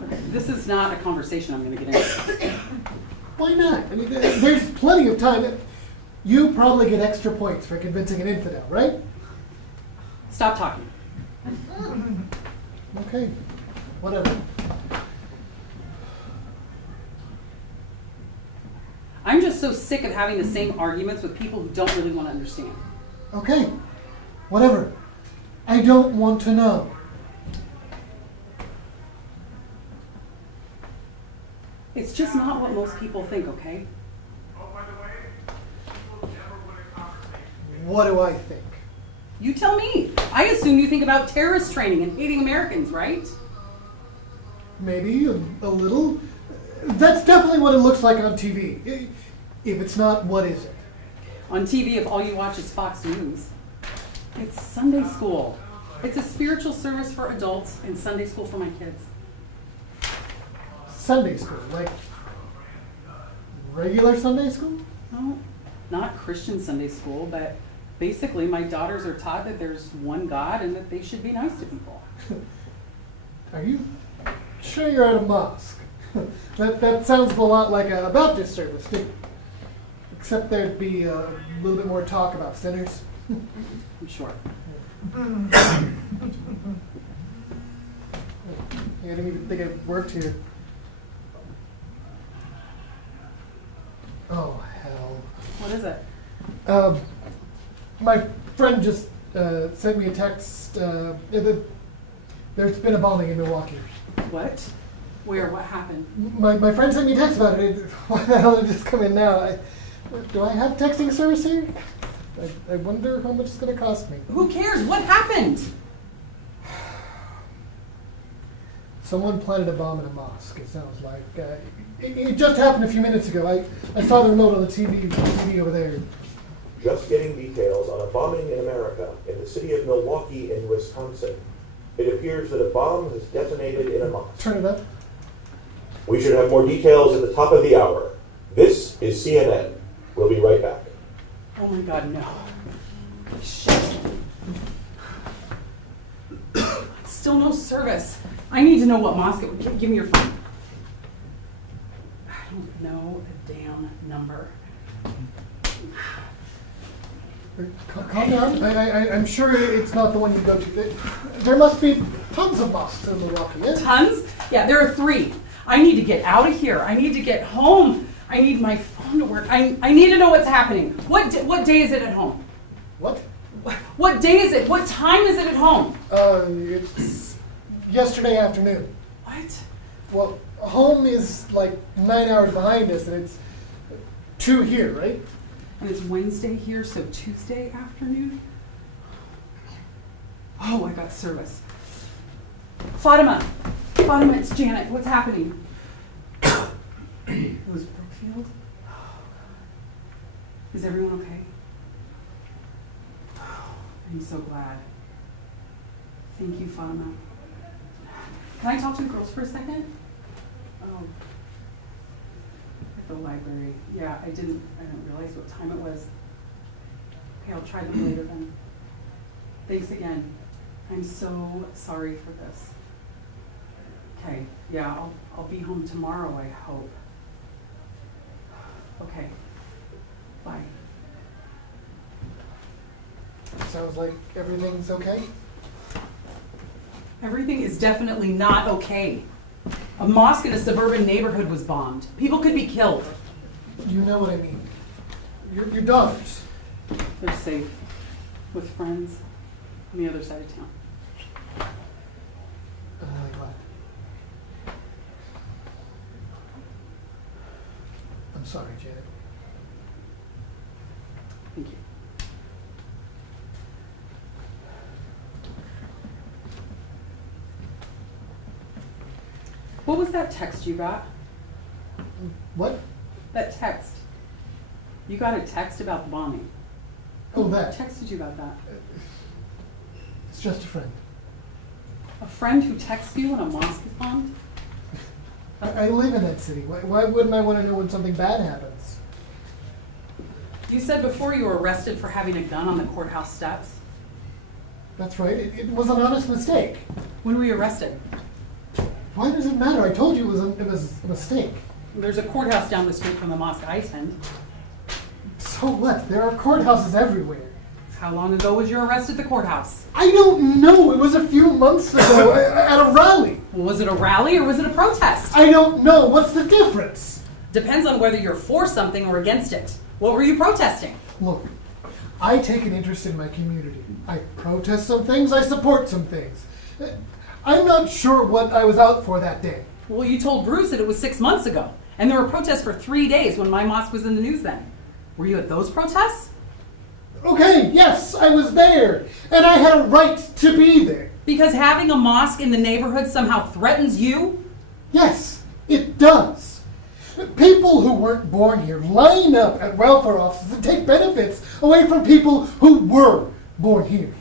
Okay, this is not a conversation I'm going to get into. Why not? I mean, there's plenty of time. You probably get extra points for convincing an infidel, right? Stop talking. Okay, whatever. I'm just so sick of having the same arguments with people who don't really want to understand. Okay, whatever. I don't want to know. It's just not what most people think, okay? What do I think? You tell me. I assume you think about terrorist training and hating Americans, right? Maybe a little. That's definitely what it looks like on TV. If it's not, what is it? On TV, if all you watch is Fox News, it's Sunday school. It's a spiritual service for adults and Sunday school for my kids. Sunday school, like regular Sunday school? No, not Christian Sunday school, but basically my daughters are taught that there's one God and that they should be nice to people. Are you sure you're at a mosque? That sounds a lot like a Baptist service, too. Except there'd be a little bit more talk about sinners. I'm sure. I didn't even think it worked here. Oh, hell. What is it? My friend just sent me a text. There's been a bombing in Milwaukee. What? Where? What happened? My friend sent me a text about it. Why the hell did it just come in now? Do I have texting service here? I wonder how much it's going to cost me. Who cares? What happened? Someone planted a bomb in a mosque, it sounds like. It just happened a few minutes ago. I saw the remote on the TV over there. Just getting details on a bombing in America in the city of Milwaukee in Wisconsin. It appears that a bomb has detonated in a mosque. Turn it up. We should have more details at the top of the hour. This is CNN. We'll be right back. Oh my God, no. Shit. Still no service. I need to know what mosque it would. Give me your phone. I don't know the damn number. Calm down. I'm sure it's not the one you go to. There must be tons of mosques in Milwaukee. Yeah? Tons? Yeah, there are 3. I need to get out of here. I need to get home. I need my phone to work. I need to know what's happening. What day is it at home? What? What day is it? What time is it at home? It's yesterday afternoon. What? Well, home is like 9 hours behind us, and it's 2 here, right? And it's Wednesday here, so Tuesday afternoon? Oh, I got service. Fatima, it's Janet. What's happening? It was Brookfield? Is everyone okay? I'm so glad. Thank you, Fatima. Can I talk to the girls for a second? Oh. At the library. Yeah, I didn't realize what time it was. Okay, I'll try them later then. Thanks again. I'm so sorry for this. Okay, yeah, I'll be home tomorrow, I hope. Okay, bye. Sounds like everything's okay. Everything is definitely not okay. A mosque in a suburban neighborhood was bombed. People could be killed. You know what I mean. Your daughters. They're safe with friends on the other side of town. I'm really glad. I'm sorry, Janet. Thank you. What was that text you got? What? That text. You got a text about the bombing. Oh, Who that. texted you about that? It's just a friend. A friend who texts you when a mosque is bombed? I live in that city. Why wouldn't I want to know when something bad happens? You said before you were arrested for having a gun on the courthouse steps. That's right. It was an honest mistake. When were you arrested? Why does it matter? I told you it was a mistake. There's a courthouse down the street from the mosque I attend. So what? There are courthouses everywhere. How long ago was your arrest at the courthouse? I don't know. It was a few months ago at a rally. Was it a rally or was it a protest? I don't know. What's the difference? Depends on whether you're for something or against it. What were you protesting? Look, I take an interest in my community. I protest some things. I support some things. I'm not sure what I was out for that day. Well, you told Bruce that it was 6 months ago, and there were protests for 3 days when my mosque was in the news then. Were you at those protests? Okay, yes, I was there, and I had a right to be there. Because having a mosque in the neighborhood somehow threatens you? Yes, it does. People who weren't born here line up at welfare offices and take benefits away from people who were born here.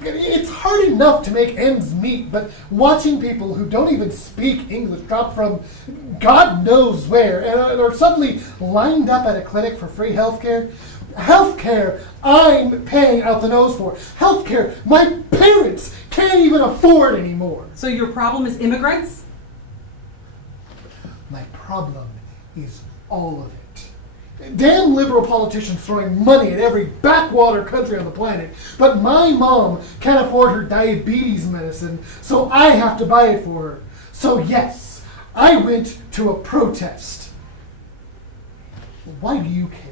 It's hard enough to make ends meet, but watching people who don't even speak English drop from God knows where and are suddenly lined up at a clinic for free healthcare. Healthcare I'm paying out the nose for. Healthcare my parents can't even afford anymore. So your problem is immigrants? My problem is all of it. Damn liberal politicians throwing money at every backwater country on the planet, but my mom can't afford her diabetes medicine, so I have to buy it for her. So yes, I went to a protest. Why do you care?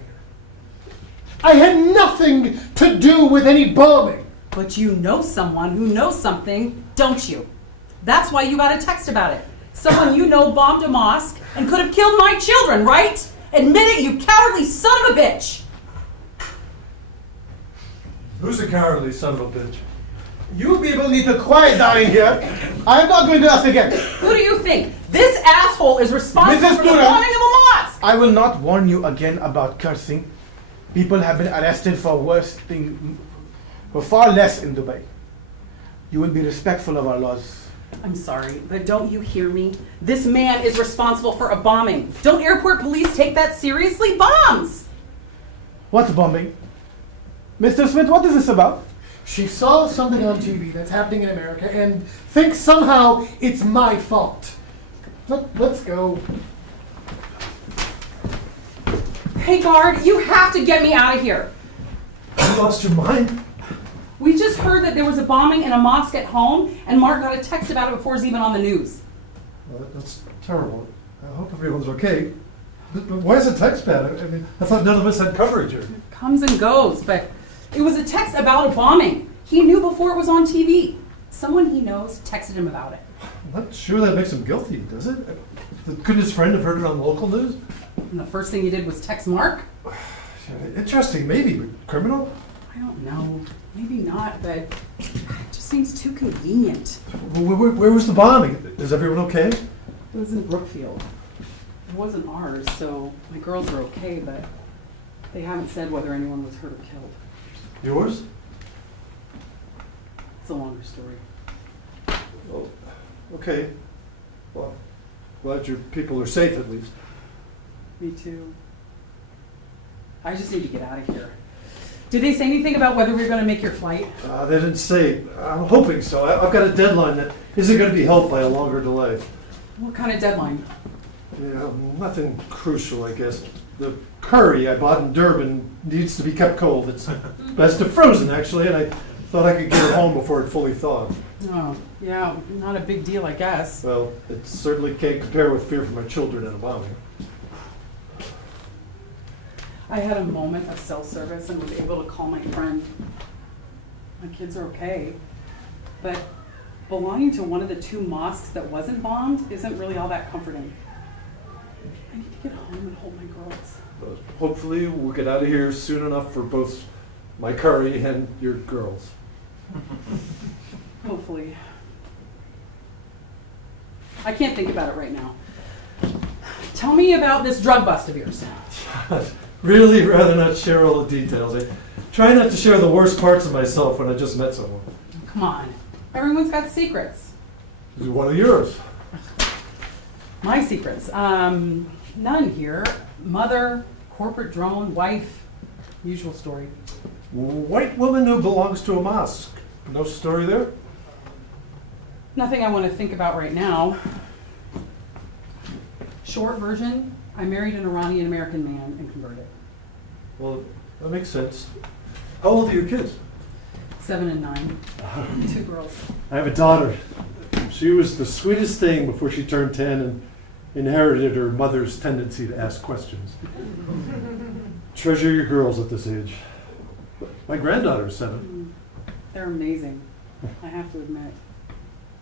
I had nothing to do with any bombing. But you know someone who knows something, don't you? That's why you got a text about it. Someone you know bombed a mosque and could have killed my children, right? Admit it, you cowardly son of a bitch! Who's the cowardly son of a bitch? You people need to quiet down in here. I am not going to ask again. Who do you think? This asshole is responsible Mrs. for the Turan. bombing of a mosque! I will not warn you again about cursing. People have been arrested for for far less in Dubai. You will be respectful of our laws. I'm sorry, but don't you hear me? This man is responsible for a bombing. Don't airport police take that seriously? Bombs! What bombing? Mr. Smith, what is this about? She saw something on TV that's happening in America and thinks somehow it's my fault. Let's go. Hey guard, you have to get me out of here. You lost your mind? We just heard that there was a bombing in a mosque at home, and Mark got a text about it before it was even on the news. Well, that's terrible. I hope everyone's okay. But why is the text bad? I mean, I thought none of us had coverage here. Comes and goes, but it was a text about a bombing. He knew before it was on TV. Someone he knows texted him about it. I'm not sure that makes him guilty, does it? Couldn't his friend have heard it on local news? And the first thing he did was text Mark? Interesting, maybe, but criminal? I don't know. Maybe not, but it just seems too convenient. Where was the bombing? Is everyone okay? It was in Brookfield. It wasn't ours, so my girls are okay, but they haven't said whether anyone was hurt or killed. Yours? It's a longer story. Well, okay. Well, glad your people are safe at least. Me too. I just need to get out of here. Did they say anything about whether we were going to make your flight? They didn't say. I'm hoping so. I've got a deadline that isn't going to be helped by a longer delay. What kind of deadline? Yeah, nothing crucial, I guess. The curry I bought in Durban needs to be kept cold. It's best if frozen, actually, and I thought I could get it home before it fully thawed. Oh, yeah, not a big deal, I guess. Well, it certainly can't compare with fear for my children in a bombing. I had a moment of cell service and was able to call my friend. My kids are okay, but belonging to one of the two mosques that wasn't bombed isn't really all that comforting. I need to get home and hold my girls. But hopefully we'll get out of here soon enough for both my curry and your girls. Hopefully. I can't think about it right now. Tell me about this drug bust of yours. Really rather not share all the details. I try not to share the worst parts of myself when I just met someone. Come on. Everyone's got secrets. This is one of yours. My secrets. None here. Mother, corporate drone, wife, usual story. White woman who belongs to a mosque. No story there? Nothing I want to think about right now. Short version, I married an Iranian American man and converted. Well, that makes sense. How old are your kids? 7 and 9. 2 girls. I have a daughter. She was the sweetest thing before she turned 10 and inherited her mother's tendency to ask questions. Treasure your girls at this age. My granddaughter is 7. They're amazing, I have to admit.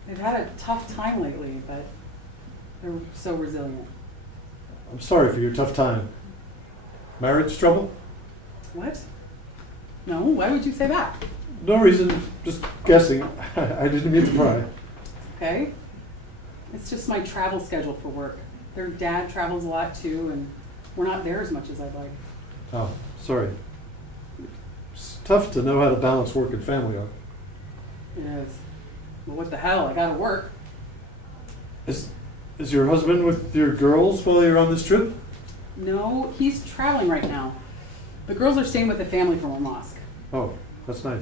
They've had a tough time lately, but they're so resilient. I'm sorry for your tough time. Marriage trouble? What? No, why would you say that? No reason, just guessing. I didn't mean to pry. Okay. It's just my travel schedule for work. Their dad travels a lot too, and we're not there as much as I'd like. Oh, sorry. It's tough to know how to balance work and family. It is. Well, what the hell? I gotta work. Is your husband with your girls while you're on this trip? No, he's traveling right now. The girls are staying with the family from a mosque. Oh, that's nice.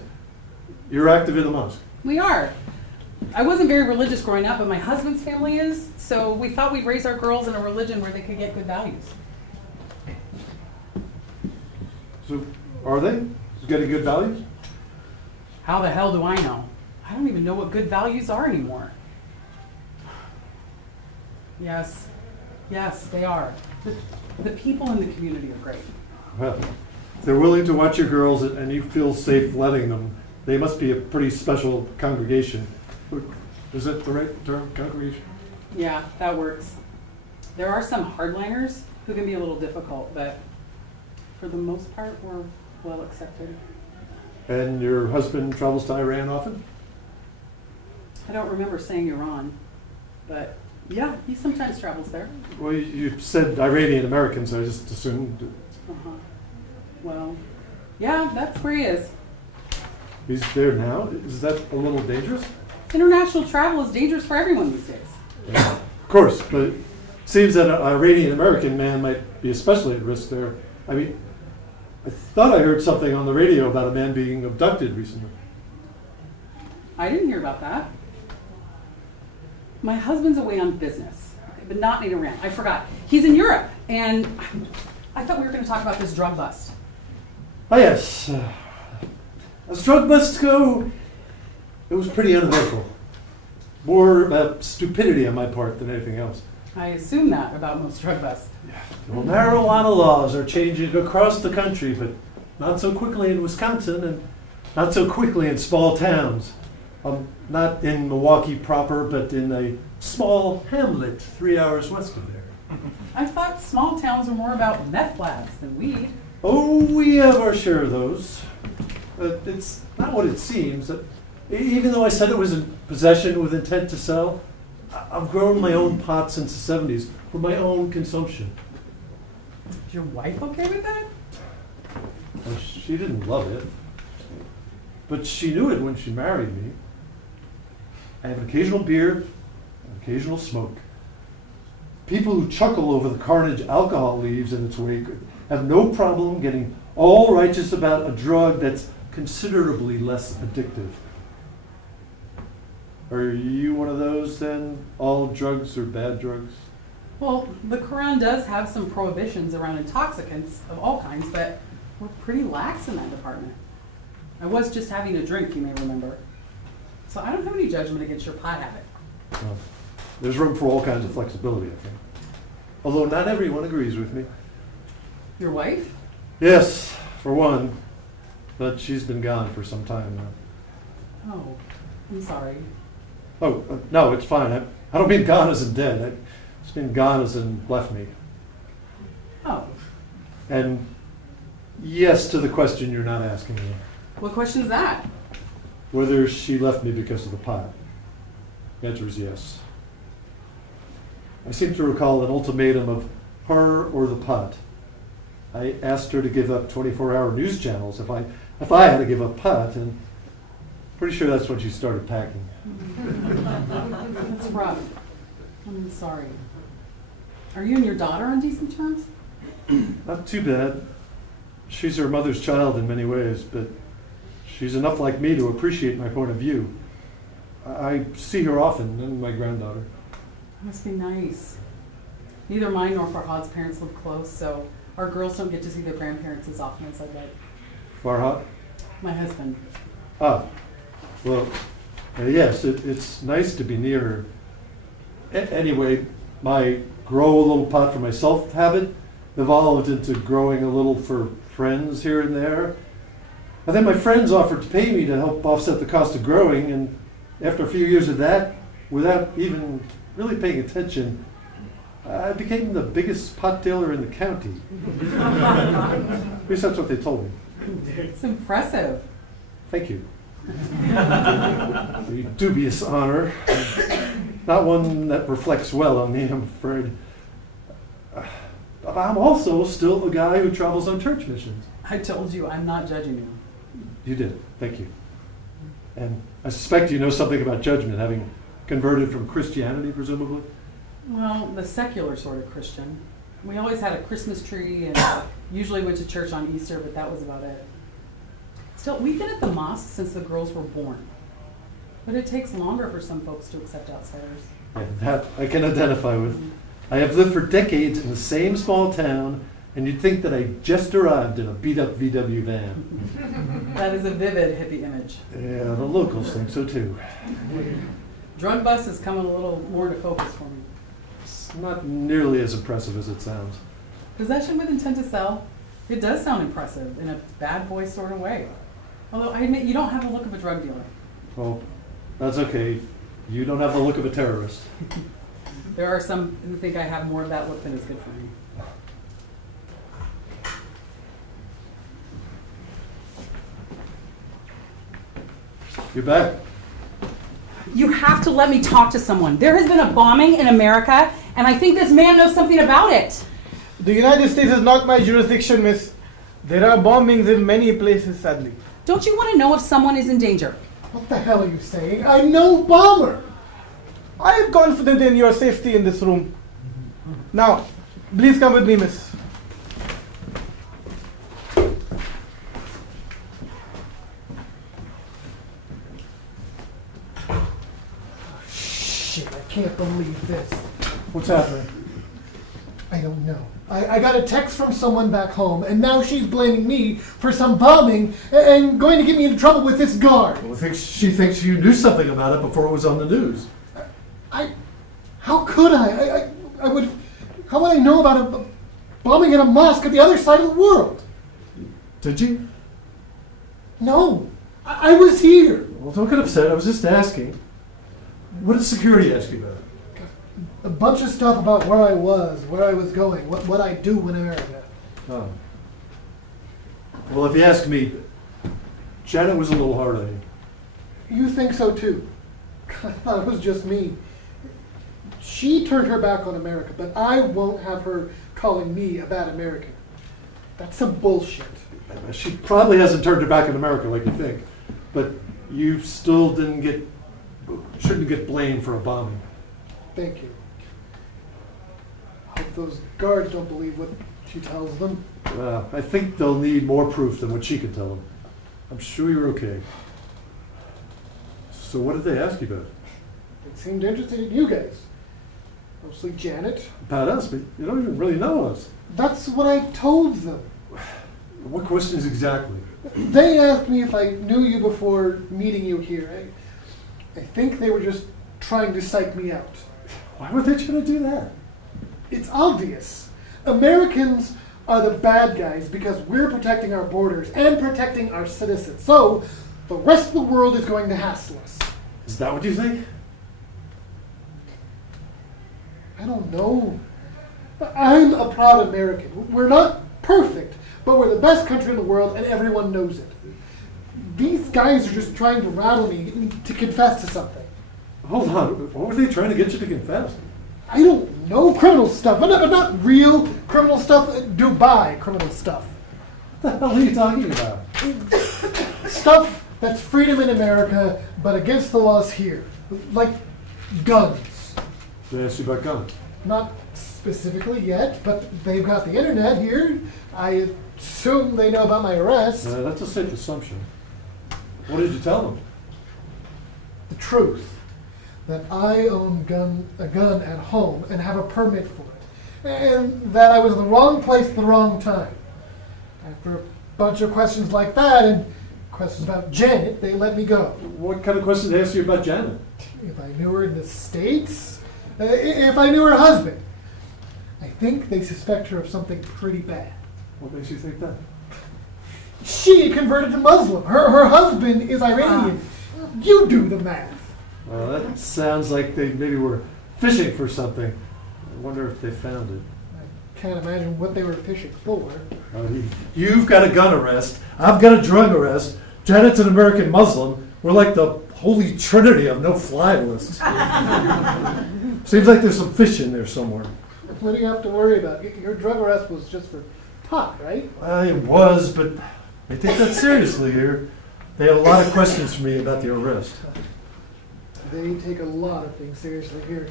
You're active in the mosque? We are. I wasn't very religious growing up, but my husband's family is, so we thought we'd raise our girls in a religion where they could get good values. So, are they? Getting good values? How the hell do I know? I don't even know what good values are anymore. Yes, they are. The people in the community are great. Well, if they're willing to watch your girls and you feel safe letting them, they must be a pretty special congregation. Is that the right term, congregation? Yeah, that works. There are some hardliners who can be a little difficult, but for the most part, we're well accepted. And your husband travels to Iran often? I don't remember saying Iran, but yeah, he sometimes travels there. Well, you said Iranian American, so I just assumed Uh-huh. Well, yeah, that's where he is. he's there now. Is that a little dangerous? International travel is dangerous for everyone these days. Of course, but it seems that an Iranian American man might be especially at risk there. I mean, I thought I heard something on the radio about a man being abducted recently. I didn't hear about that. My husband's away on business, but not in Iran. I forgot. He's in Europe, and I thought we were going to talk about this drug bust. Oh yes, as drug busts go, it was pretty uneventful. More about stupidity on my part than anything else. I assume that about most drug busts. Well, marijuana laws are changing across the country, but not so quickly in Wisconsin and not so quickly in small towns. Not in Milwaukee proper, but in a small hamlet 3 hours west of there. I thought small towns were more about meth labs than weed. Oh, we have our share of those. But it's not what it seems. Even though I said it was in possession with intent to sell, I've grown my own pot since the 70s for my own consumption. Is your wife okay with that? Well, she didn't love it, but she knew it when she married me. I have an occasional beer, an occasional smoke. People who chuckle over the carnage alcohol leaves in its wake have no problem getting all righteous about a drug that's considerably less addictive. Are you one of those then? All drugs are bad drugs? Well, the Quran does have some prohibitions around intoxicants of all kinds, but we're pretty lax in that department. I was just having a drink, you may remember. So I don't have any judgment against your pot habit. Well, there's room for all kinds of flexibility, I think. Although not everyone agrees with me. Your wife? Yes, for one. But she's been gone for some time now. Oh, I'm sorry. Oh, no, it's fine. I don't mean gone as in dead. I just mean gone as in left me. Oh, And yes to the question you're not asking me. what question is that? Whether she left me because of the pot. The answer is yes. I seem to recall an ultimatum of her or the pot. I asked her to give up 24-hour news channels if I had to give up pot, and pretty sure that's when she started packing. That's rough. I'm sorry. Are you and your daughter on decent terms? Not too bad. She's her mother's child in many ways, but she's enough like me to appreciate my point of view. I see her often, and my granddaughter. Must be nice. Neither mine nor Farhad's parents live close, so our girls don't get to see their grandparents as often as I'd like. Farhad? My husband. Ah, well, yes, it's nice to be near her. Anyway, my grow a little pot for myself habit evolved into growing a little for friends here and there. And then my friends offered to pay me to help offset the cost of growing, and after a few years of that, without even really paying attention, I became the biggest pot dealer in the county. At least that's what they told me. It's impressive. Thank you. A dubious honor. Not one that reflects well on me, I'm afraid. I'm also still a guy who travels on church missions. I told you, I'm not judging you. You did. Thank you. And I suspect you know something about judgment, having converted from Christianity, presumably? Well, the secular sort of Christian. We always had a Christmas tree and usually went to church on Easter, but that was about it. Still, we've been at the mosque since the girls were born. But it takes longer for some folks to accept outsiders. Yeah, that I can identify with. I have lived for decades in the same small town, and you'd think that I just arrived in a beat-up VW van. That is a vivid hippie image. Yeah, the locals think so too. Drug bust is coming a little more into focus for me. It's not nearly as impressive as it sounds. Possession with intent to sell, it does sound impressive in a bad boy sort of way. Although I admit you don't have the look of a drug dealer. Well, that's okay. You don't have the look of a terrorist. There are some who think I have more of that look than is good for me. You're back. You have to let me talk to someone. There has been a bombing in America, and I think this man knows something about it. The United States is not my jurisdiction, miss. There are bombings in many places, sadly. Don't you want to know if someone is in danger? What the hell are you saying? I'm no bomber. I am confident in your safety in this room. Now, please come with me, miss. Shit, I can't believe this. What's happening? I don't know. I got a text from someone back home, and now she's blaming me for some bombing and going to get me into trouble with this guard. Well, she thinks you knew something about it before it was on the news. How could I? How would I know about a bombing in a mosque at the other side of the world? Did you? No, I was here. Well, don't get upset. I was just asking. What did security ask you about? A bunch of stuff about where I was going, what I do in America. Oh. Well, if you ask me, Janet was a little hard on you. You think so too? I thought it was just me. She turned her back on America, but I won't have her calling me a bad American. That's some bullshit. She probably hasn't turned her back on America like you think, but you still shouldn't get blamed for a bombing. Thank you. Hope those guards don't believe what she tells them. I think they'll need more proof than what she can tell them. I'm sure you're okay. So what did they ask you about? They seemed interested in you guys. Mostly Janet. About us, but you don't even really know us. That's what I told them. What questions exactly? They asked me if I knew you before meeting you here. I think they were just trying to psych me out. Why were they trying to do that? It's obvious. Americans are the bad guys because we're protecting our borders and protecting our citizens. So the rest of the world is going to hassle us. Is that what you think? I don't know. I'm a proud American. We're not perfect, but we're the best country in the world and everyone knows it. These guys are just trying to rattle me, get me to confess to something. Hold on. What were they trying to get you to confess? I don't know, criminal stuff, but not real criminal stuff, Dubai criminal stuff. What the hell are you talking about? Stuff that's freedom in America, but against the laws here. Like guns. They asked you about guns. Not specifically yet, but they've got the internet here. I assume they know about my arrest. That's a safe assumption. What did you tell them? The truth. That I own a gun at home and have a permit for it. And that I was in the wrong place at the wrong time. After a bunch of questions like that and questions about Janet, they let me go. What kind of questions did they ask you about Janet? If I knew her in the States, if I knew her husband. I think they suspect her of something pretty bad. What makes you think that? She converted to Muslim. Her husband is Iranian. You do the math. Well, that sounds like they maybe were fishing for something. I wonder if they found it. I can't imagine what they were fishing for. You've got a gun arrest. I've got a drug arrest. Janet's an American Muslim. We're like the holy trinity of no-fly lists. Seems like there's some fish in there somewhere. What do you have to worry about? Your drug arrest was just for pot, right? It was, but they take that seriously here. They had a lot of questions for me about the arrest. They take a lot of things seriously here.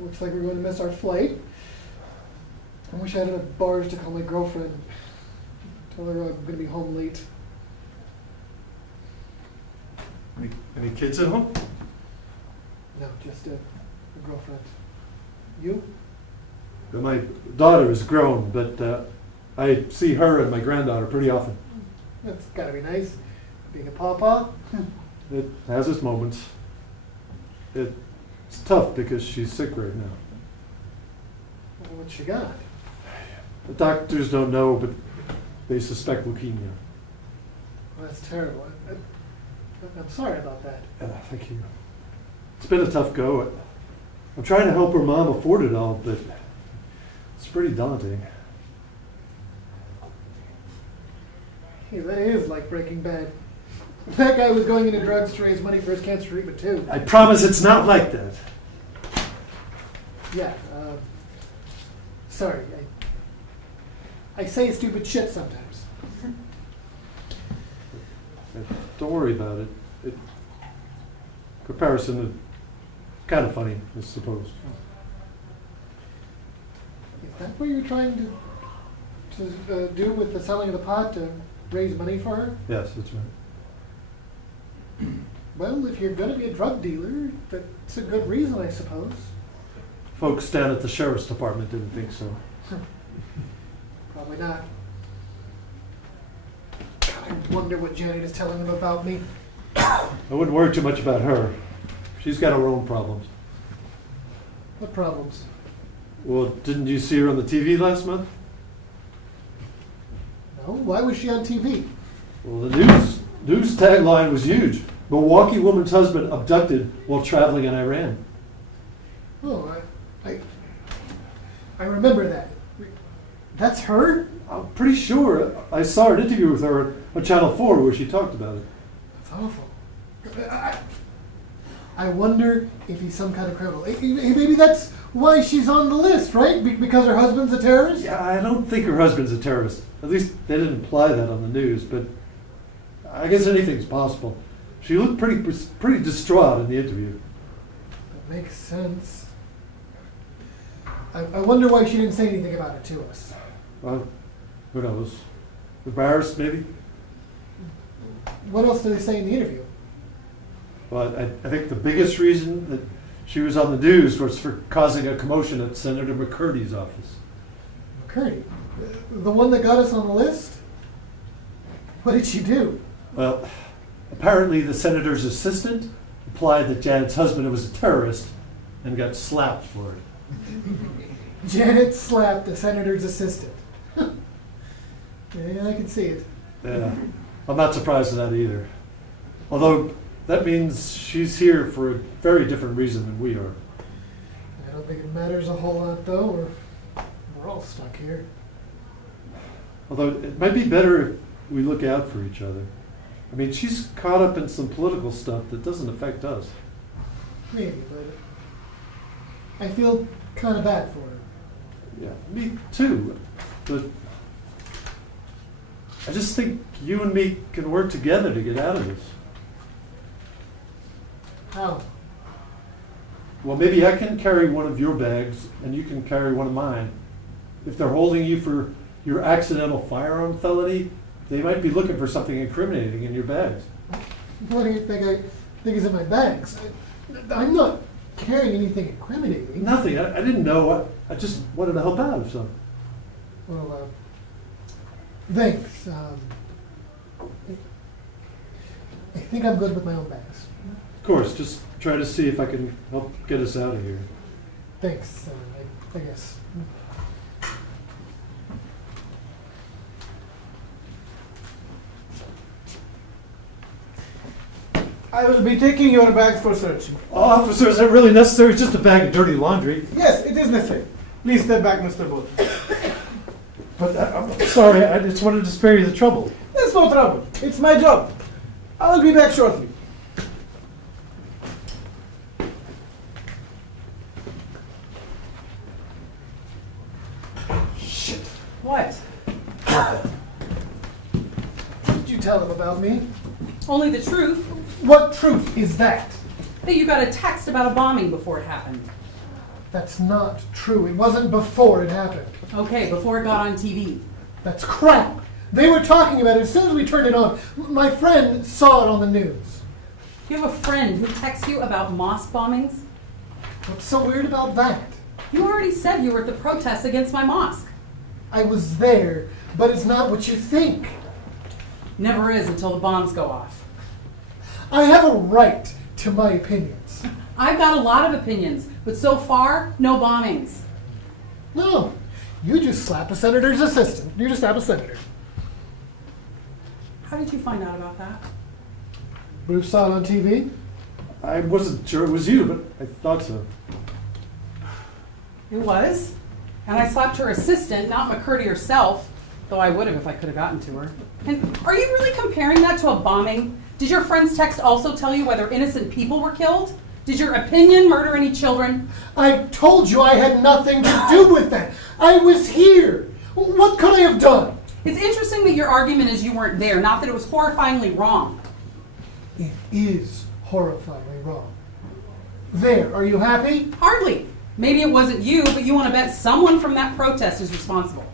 Looks like we're going to miss our flight. I wish I had enough bars to call my girlfriend. Tell her I'm going to be home late. Any kids at home? No, just a girlfriend. You? My daughter is grown, but I see her and my granddaughter pretty often. That's got to be nice. Being a pawpaw. It has its moments. It's tough because she's sick right now. What she got? The doctors don't know, but they suspect leukemia. Well, that's terrible. I'm sorry about that. Thank you. It's been a tough go. I'm trying to help her mom afford it all, but it's pretty daunting. Hey, that is like Breaking Bad. That guy was going into drugs to raise money for his cancer treatment too. I promise it's not like that. Yeah. Sorry. I say stupid shit sometimes. Don't worry about it. Comparison is kind of funny, I suppose. Is that what you're trying to do with the selling of the pot to raise money for her? Yes, that's right. Well, if you're going to be a drug dealer, that's a good reason, I suppose. Folks down at the sheriff's department didn't think so. Probably not. God, I wonder what Janet is telling them about me. I wouldn't worry too much about her. She's got her own problems. What problems? Well, didn't you see her on the TV last month? No, why was she on TV? Well, the news tagline was huge. Milwaukee woman's husband abducted while traveling in Iran. Oh, I remember that. That's her? I'm pretty sure I saw an interview with her on Channel 4 where she talked about it. That's awful. I wonder if he's some kind of criminal. Maybe that's why she's on the list, right? Because her husband's a terrorist? Yeah, I don't think her husband's a terrorist. At least they didn't imply that on the news, but I guess anything's possible. She looked pretty distraught in the interview. That makes sense. I wonder why she didn't say anything about it to us. Well, who knows? Embarrassed, maybe? What else did they say in the interview? Well, I think the biggest reason that she was on the news was for causing a commotion at Senator McCurdy's office. McCurdy? The one that got us on the list? What did she do? Well, apparently the senator's assistant implied that Janet's husband was a terrorist and got slapped for it. Janet slapped the senator's assistant. Yeah, I can see it. Yeah, I'm not surprised at that either. Although that means she's here for a very different reason than we are. I don't think it matters a whole lot, though. We're all stuck here. Although it might be better if we look out for each other. I mean, she's caught up in some political stuff that doesn't affect us. Maybe, but I feel kind of bad for her. Yeah, me too. But I just think you and me can work together to get out of this. How? Well, maybe I can carry one of your bags and you can carry one of mine. If they're holding you for your accidental firearm felony, they might be looking for something incriminating in your bags. What do you think I think is in my bags? I'm not carrying anything incriminating. Nothing. I didn't know. I just wanted to help out or something. Well, thanks. I think I'm good with my own bags. Of course, just try to see if I can help get us out of here. Thanks, I guess. I will be taking your bags for searching. Officer, is that really necessary? It's just a bag of dirty laundry. Yes, it is necessary. Please step back, Mr. Booth. But I'm sorry, I just wanted to spare you the trouble. There's no trouble. It's my job. I will be back shortly. Shit. What? What did you tell them about me? Only the truth. What truth is that? That you got a text about a bombing before it happened. That's not true. It wasn't before it happened. Okay, before it got on TV. That's crap. They were talking about it as soon as we turned it on. My friend saw it on the news. You have a friend who texts you about mosque bombings? What's so weird about that? You already said you were at the protests against my mosque. I was there, but it's not what you think. Never is until the bombs go off. I have a right to my opinions. I've got a lot of opinions, but so far, no bombings. No, you just slap a senator's assistant. You just slap a senator. How did you find out about that? Bruce saw it on TV. I wasn't sure it was you, but I thought so. It was. And I slapped her assistant, not McCurdy herself. Though I would have if I could have gotten to her. And are you really comparing that to a bombing? Did your friend's text also tell you whether innocent people were killed? Did your opinion murder any children? I told you I had nothing to do with that. I was here. What could I have done? It's interesting that your argument is you weren't there, not that it was horrifyingly wrong. It is horrifyingly wrong. There, are you happy? Hardly. Maybe it wasn't you, but you want to bet someone from that protest is responsible.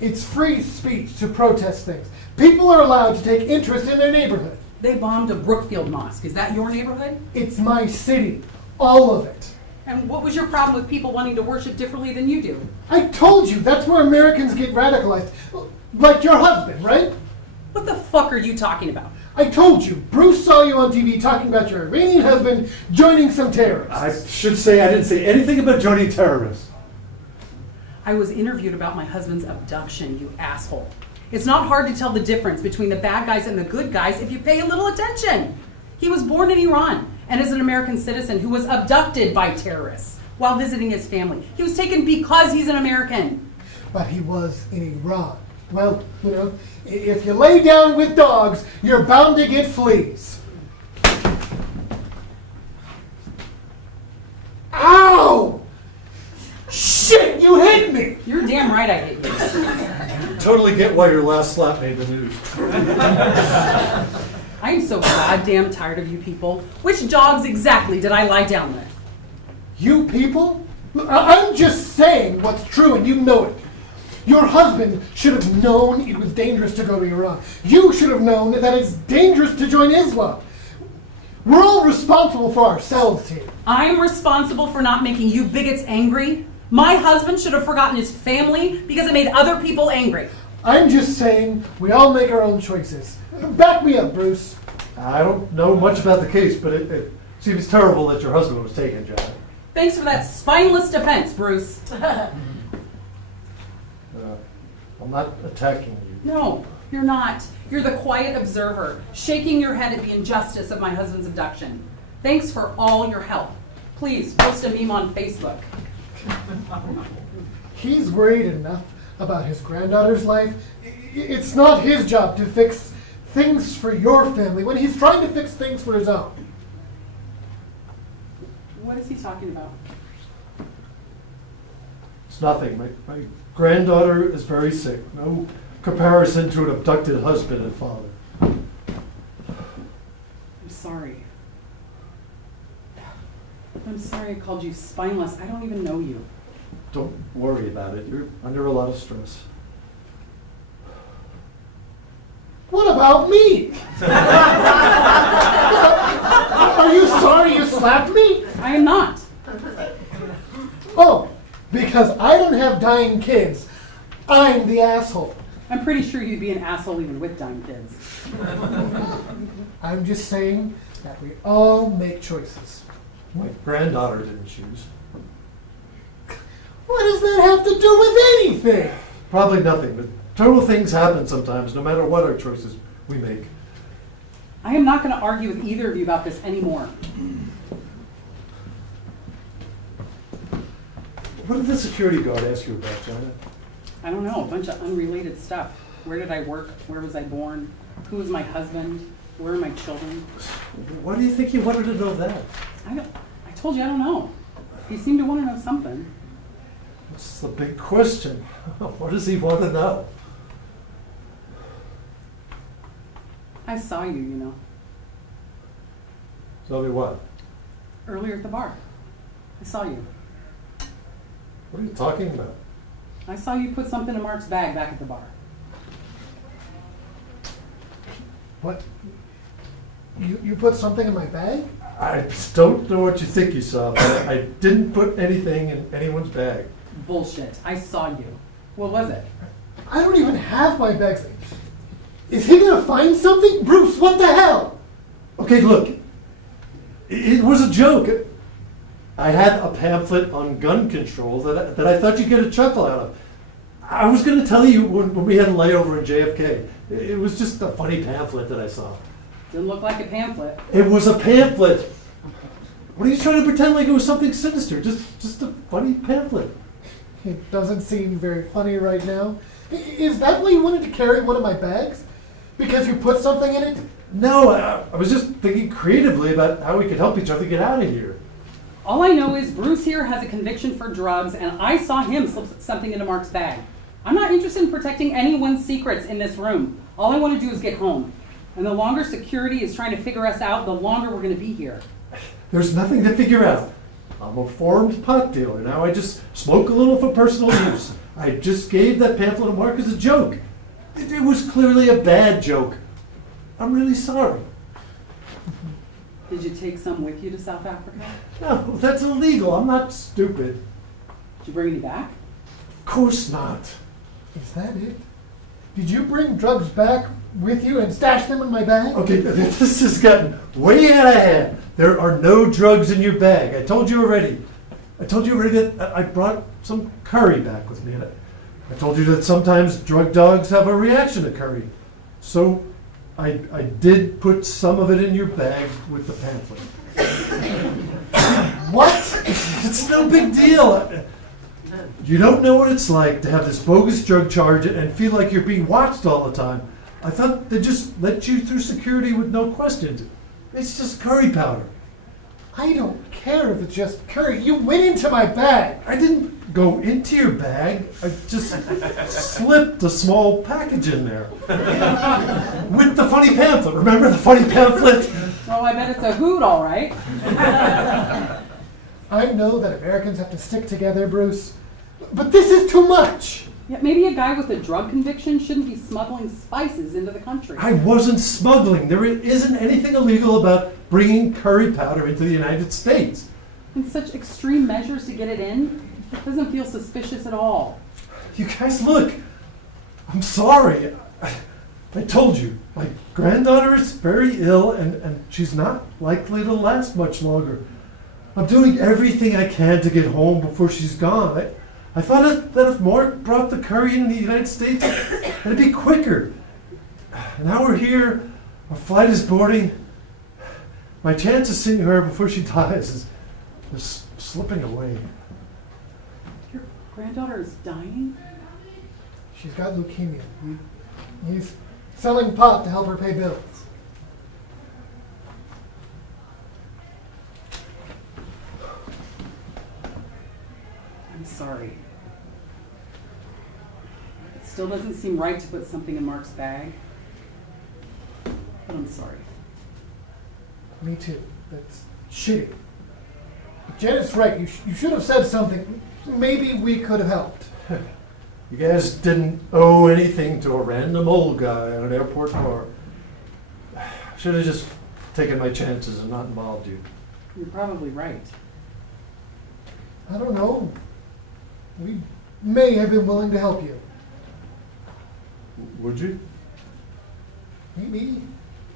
It's free speech to protest things. People are allowed to take interest in their neighborhood. They bombed a Brookfield mosque. Is that your neighborhood? It's my city. All of it. And what was your problem with people wanting to worship differently than you do? I told you, that's where Americans get radicalized. Like your husband, right? What the fuck are you talking about? I told you, Bruce saw you on TV talking about your Iranian husband joining some terrorists. I should say I didn't say anything about joining terrorists. I was interviewed about my husband's abduction, you asshole. It's not hard to tell the difference between the bad guys and the good guys if you pay a little attention. He was born in Iran and is an American citizen who was abducted by terrorists while visiting his family. He was taken because he's an American. But he was in Iran. Well, you know, if you lay down with dogs, you're bound to get fleas. Ow! Shit, you hit me! You're damn right I hit you. Totally get why your last slap made the news. I am so goddamn tired of you people. Which dogs exactly did I lie down with? You people? I'm just saying what's true and you know it. Your husband should have known it was dangerous to go to Iran. You should have known that it's dangerous to join Islam. We're all responsible for ourselves here. I'm responsible for not making you bigots angry. My husband should have forgotten his family because it made other people angry. I'm just saying we all make our own choices. Back me up, Bruce. I don't know much about the case, but it seems terrible that your husband was taken, John. Thanks for that spineless defense, Bruce. I'm not attacking you. No, you're not. You're the quiet observer, shaking your head at the injustice of my husband's abduction. Thanks for all your help. Please post a meme on Facebook. He's worried enough about his granddaughter's life. It's not his job to fix things for your family when he's trying to fix things for his own. What is he talking about? It's nothing. My granddaughter is very sick. No comparison to an abducted husband and father. I'm sorry. I'm sorry I called you spineless. I don't even know you. Don't worry about it. You're under a lot of stress. What about me? Are you sorry you slapped me? I am not. Oh, because I don't have dying kids. I'm the asshole. I'm pretty sure you'd be an asshole even with dying kids. I'm just saying that we all make choices. My granddaughter didn't choose. What does that have to do with anything? Probably nothing, but terrible things happen sometimes, no matter what our choices we make. I am not going to argue with either of you about this anymore. What did the security guard ask you about, China? I don't know, a bunch of unrelated stuff. Where did I work? Where was I born? Who was my husband? Where are my children? Why do you think he wanted to know that? I told you I don't know. He seemed to want to know something. That's the big question. What does he want to know? I saw you, you know, Tell me what? earlier at the bar. I saw you. What are you talking about? I saw you put something in Mark's bag back at the bar. What? You put something in my bag? I don't know what you think you saw, but I didn't put anything in anyone's bag. Bullshit. I saw you. What was it? I don't even have my bags. Is he gonna find something? Bruce, what the hell? Okay, look. It was a joke. I had a pamphlet on gun control that I thought you'd get a chuckle out of. I was going to tell you when we had a layover in JFK. It was just a funny pamphlet that I saw. Didn't look like a pamphlet. It was a pamphlet. What are you trying to pretend like it was something sinister? Just a funny pamphlet. It doesn't seem very funny right now. Is that why you wanted to carry one of my bags? Because you put something in it? No, I was just thinking creatively about how we could help each other get out of here. All I know is Bruce here has a conviction for drugs, and I saw him slip something into Mark's bag. I'm not interested in protecting anyone's secrets in this room. All I want to do is get home. And the longer security is trying to figure us out, the longer we're going to be here. There's nothing to figure out. I'm a formed pot dealer. Now I just smoke a little for personal use. I just gave that pamphlet to Mark as a joke. It was clearly a bad joke. I'm really sorry. Did you take some with you to South Africa? No, that's illegal. I'm not stupid. Did you bring any back? Of course not. Is that it? Did you bring drugs back with you and stash them in my bag? Okay, this has gotten way out of hand. There are no drugs in your bag. I told you already. I told you already that I brought some curry back with me. And I told you that sometimes drug dogs have a reaction to curry. So I did put some of it in your bag with the pamphlet. What? It's no big deal. You don't know what it's like to have this bogus drug charge and feel like you're being watched all the time. I thought they'd just let you through security with no questions. It's just curry powder. I don't care if it's just curry. You went into my bag. I didn't go into your bag. I just slipped a small package in there. With the funny pamphlet. Remember the funny pamphlet? Oh, I bet it's a hoot, all right. I know that Americans have to stick together, Bruce, but this is too much. Yeah, maybe a guy with a drug conviction shouldn't be smuggling spices into the country. I wasn't smuggling. There isn't anything illegal about bringing curry powder into the United States. And such extreme measures to get it in, it doesn't feel suspicious at all. You guys, look. I'm sorry. I told you, my granddaughter is very ill and she's not likely to last much longer. I'm doing everything I can to get home before she's gone. I thought that if Mark brought the curry into the United States, it'd be quicker. Now we're here, our flight is boarding. My chance of seeing her before she dies is slipping away. Your granddaughter is dying? She's got leukemia. He's selling pot to help her pay bills. I'm sorry. It still doesn't seem right to put something in Mark's bag. But I'm sorry. Me too. That's shitty. But Janet's right. You should have said something. Maybe we could have helped. You guys didn't owe anything to a random old guy on an airport bar. Should have just taken my chances and not involved you. You're probably right. I don't know. We may have been willing to help you. Would you? Maybe.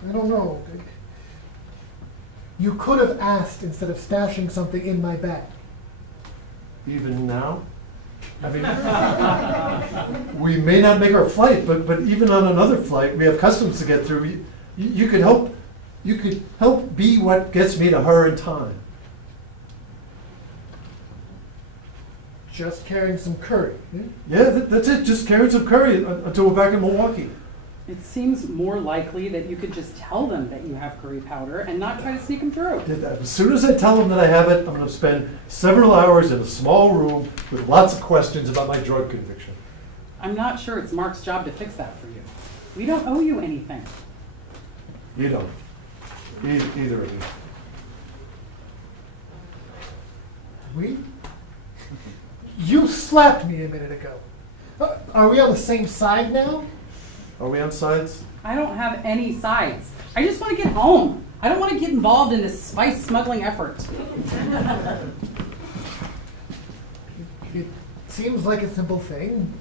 I don't know. You could have asked instead of stashing something in my bag. Even now? I mean, we may not make our flight, but even on another flight, we have customs to get through. You could help. You could help be what gets me to her in time. Just carrying some curry. Yeah, that's it. Just carrying some curry until we're back in Milwaukee. It seems more likely that you could just tell them that you have curry powder and not try to sneak them through. As soon as I tell them that I have it, I'm going to spend several hours in a small room with lots of questions about my drug conviction. I'm not sure it's Mark's job to fix that for you. We don't owe you anything. You don't. Either of you. We? You slapped me a minute ago. Are we on the same side now? Are we on sides? I don't have any sides. I just want to get home. I don't want to get involved in this spice smuggling effort. It seems like a simple thing.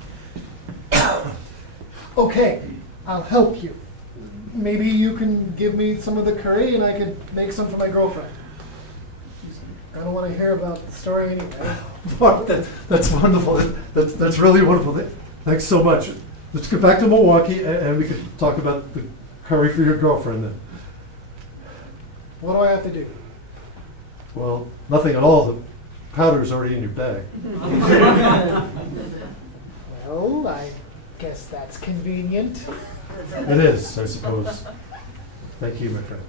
Okay, I'll help you. Maybe you can give me some of the curry and I can make some for my girlfriend. I don't want to hear about the story anyway. Mark, that's wonderful. That's really wonderful. Thanks so much. Let's get back to Milwaukee and we could talk about the curry for your girlfriend then. What do I have to do? Well, nothing at all. The powder's already in your bag. Well, I Guess that's convenient. It is, I suppose. Thank you, my friend.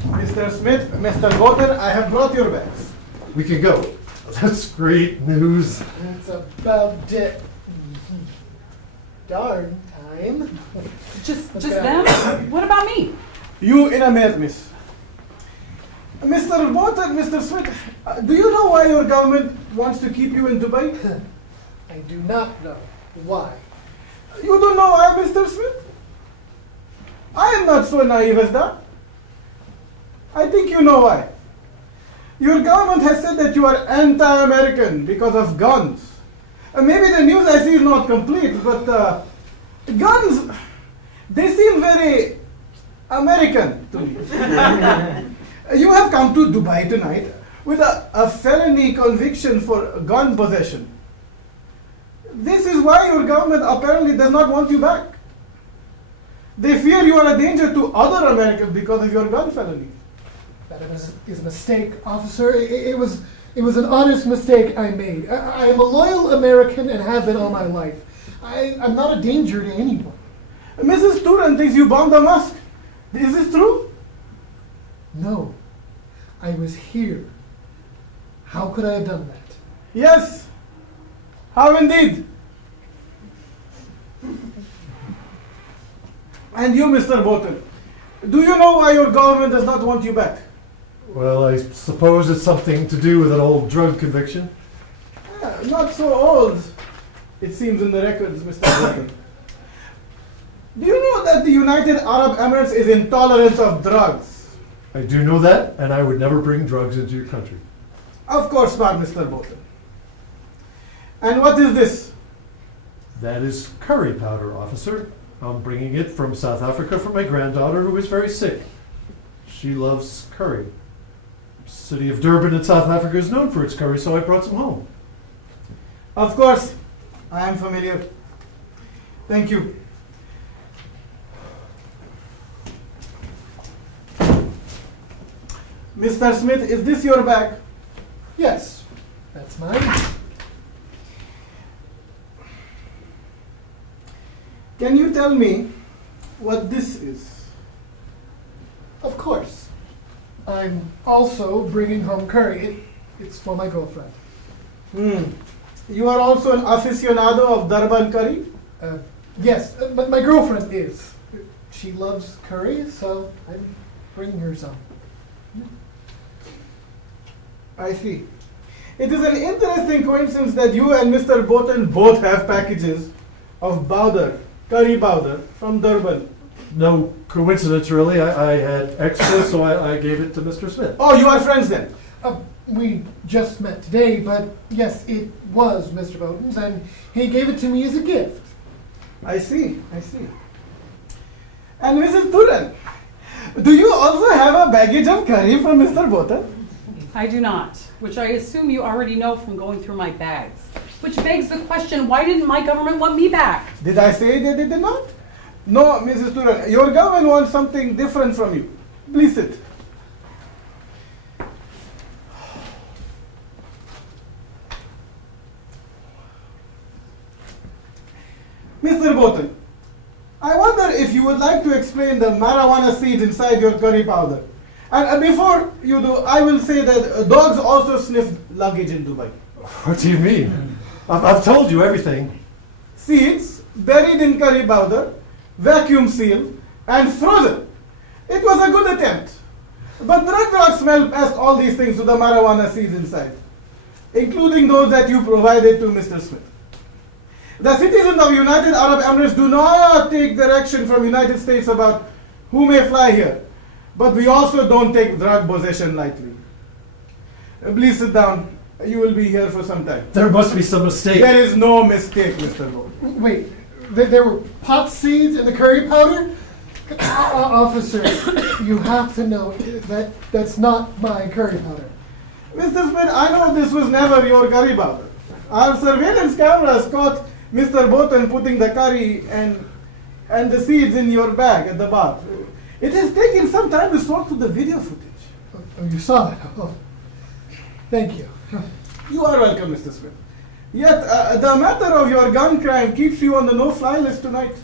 Mr. Smith, Mr. Boten, I have brought your bags. We can go. That's great news. It's about darn time. Just Okay. them? What about me? You in a minute, miss. Mr. Boten, Mr. Smith, do you know why your government wants to keep you in Dubai? I do not know why. You don't know why, Mr. Smith? I am not so naive as that. I think you know why. Your government has said that you are anti-American because of guns. Maybe the news I see is not complete, but guns, they seem very American to me. You have come to Dubai tonight with a felony conviction for gun possession. This is why your government apparently does not want you back. They fear you are a danger to other Americans because of your gun felony. That is a mistake, officer. It was an honest mistake I made. I am a loyal American and have been all my life. I'm not a danger to anyone. Mrs. Turan thinks you bombed a mosque. Is this true? No, I was here. How could I have done that? Yes. How indeed? And you, Mr. Boten, do you know why your government does not want you back? Well, I suppose it's something to do with an old drug conviction. Not so old, it seems in the records, Mr. Boten. Do you know that the United Arab Emirates is intolerant of drugs? I do know that, and I would never bring drugs into your country. Of course not, Mr. Boten. And what is this? That is curry powder, officer. I'm bringing it from South Africa for my granddaughter who is very sick. She loves curry. The city of Durban in South Africa is known for its curry, so I brought some home. Of course, I am familiar. Thank you. Mr. Smith, is this your bag? Yes, that's mine. Can you tell me what this is? Of course. I'm also bringing home curry. It's for my girlfriend. You are also an aficionado of Durban curry? Yes, but my girlfriend is. She loves curry, so I'm bringing her some. I see. It is an interesting coincidence that you and Mr. Boten both have packages of powder, curry powder, from Durban. No coincidence, really. I had extra, so I gave it to Mr. Smith. Oh, you are friends then? We just met today, but yes, it was Mr. Bowden's, and he gave it to me as a gift. I see. And Mrs. Turan, do you also have a baggage of curry from Mr. Boten? I do not, which I assume you already know from going through my bags. Which begs the question, why didn't my government want me back? Did I say that they did not? No, Mrs. Turan, your government wants something different from you. Please sit. Mr. Boten, I wonder if you would like to explain the marijuana seeds inside your curry powder. And before you do, I will say that dogs also sniff luggage in Dubai. What do you mean? I've told you everything. Seeds buried in curry powder, vacuum sealed, and frozen. It was a good attempt. But drug dogs smell past all these things to the marijuana seeds inside, including those that you provided to Mr. Smith. The citizens of United Arab Emirates do not take direction from United States about who may fly here, but we also don't take drug possession lightly. Please sit down. You will be here for some time. There must be some mistake. There is no mistake, Mr. Boten. Wait, there were pot seeds in the curry powder? Officer, you have to know that's not my curry powder. Mr. Smith, I know this was never your curry powder. Our surveillance cameras caught Mr. Boten putting the curry and the seeds in your bag at the bar. It has taken some time to sort through the video footage. Oh, you saw it? Oh, thank you. You are welcome, Mr. Smith. Yet, the matter of your gun crime keeps you on the no-fly list tonight.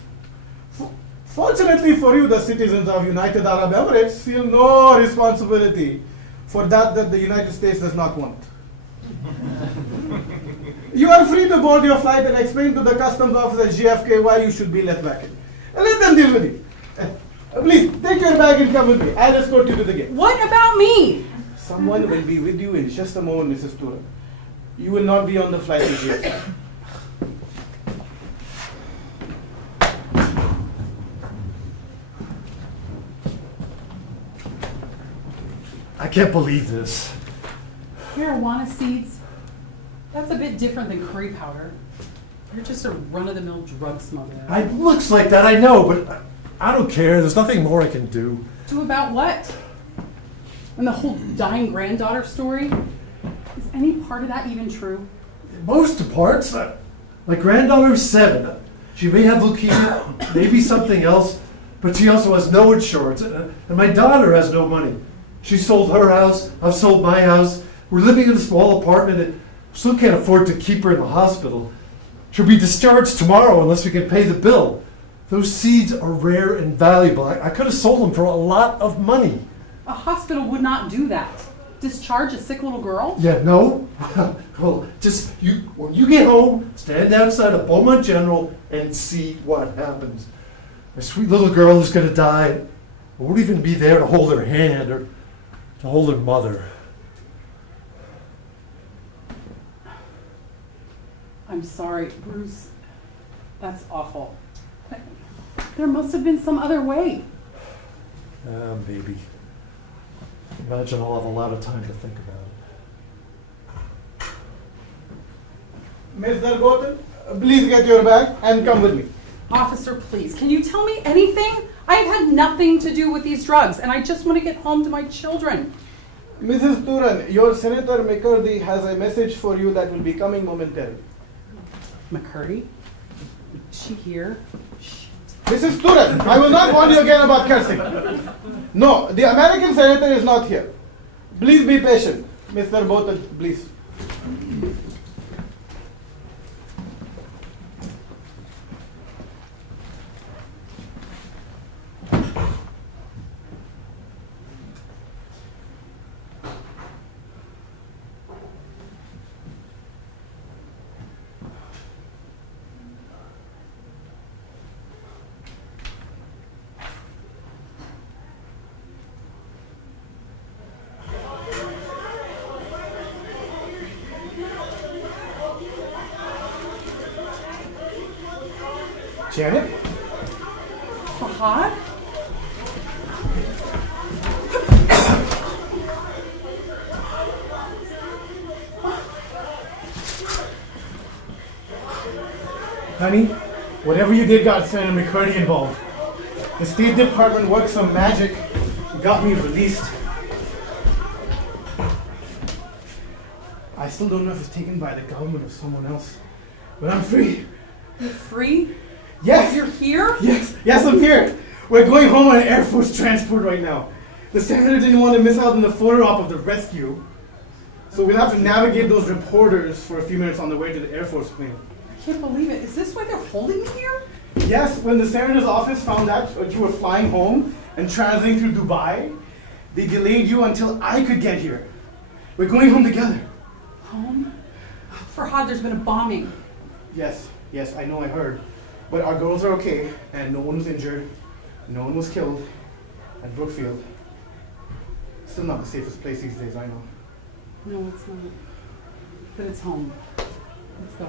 Fortunately for you, the citizens of United Arab Emirates feel no responsibility for that the United States does not want. You are free to board your flight and explain to the customs officer at JFK why you should be let back in. And let them deal with it. Please, take your bag and come with me. I'll escort you to the gate. What about me? Someone will be with you in just a moment, Mrs. Tourino. You will not be on the flight to JFK. I can't believe this. Marijuana seeds? That's a bit different than curry powder. You're just a run-of-the-mill drug smuggler. It looks like that, I know, but I don't care. There's nothing more I can do. Do about what? And the whole dying granddaughter story? Is any part of that even true? Most parts. My granddaughter's 7. She may have leukemia, maybe something else, but she also has no insurance. And my daughter has no money. She sold her house, I've sold my house. We're living in a small apartment and still can't afford to keep her in the hospital. She'll be discharged tomorrow unless we can pay the bill. Those seeds are rare and valuable. I could have sold them for a lot of money. A hospital would not do that. Discharge a sick little girl? Yeah, no? Well, just, when you get home, stand outside of Beaumont General and see what happens. My sweet little girl who's gonna die, I won't even be there to hold her hand or to hold her mother. I'm sorry, Bruce. That's awful. There must have been some other way. Maybe. Imagine I'll have a lot of time to think about it. Mr. Gordon, please get your bag and come with me. Officer, please, can you tell me anything? I have had nothing to do with these drugs, and I just want to get home to my children. Mrs. Turan, your Senator McCurdy has a message for you that will be coming momentarily. McCurdy? Is she here? Mrs. Turan, I will not warn you again about cursing. No, the American Senator is not here. Please be patient. Mr. Bolton, please. Janet? Fahad? Honey, whatever you did got Senator McCurdy involved. The State Department worked some magic, got me released. I still don't know if it's taken by the government or someone else, but I'm free. You're free? Yes! You're here? Yes, I'm here. We're going home on an Air Force transport right now. The senator didn't want to miss out on the photo op of the rescue, so we'll have to navigate those reporters for a few minutes on the way to the Air Force plane. I can't believe it. Is this why they're holding me here? Yes, when the senator's office found out that you were flying home and transiting through Dubai, they delayed you until I could get here. We're going home together. Home? Fahad, there's been a bombing. Yes, I know, I heard. But our girls are okay, and no one was injured, no one was killed at Brookfield. Still not the safest place these days, I know. No, it's not. But it's home. Let's go.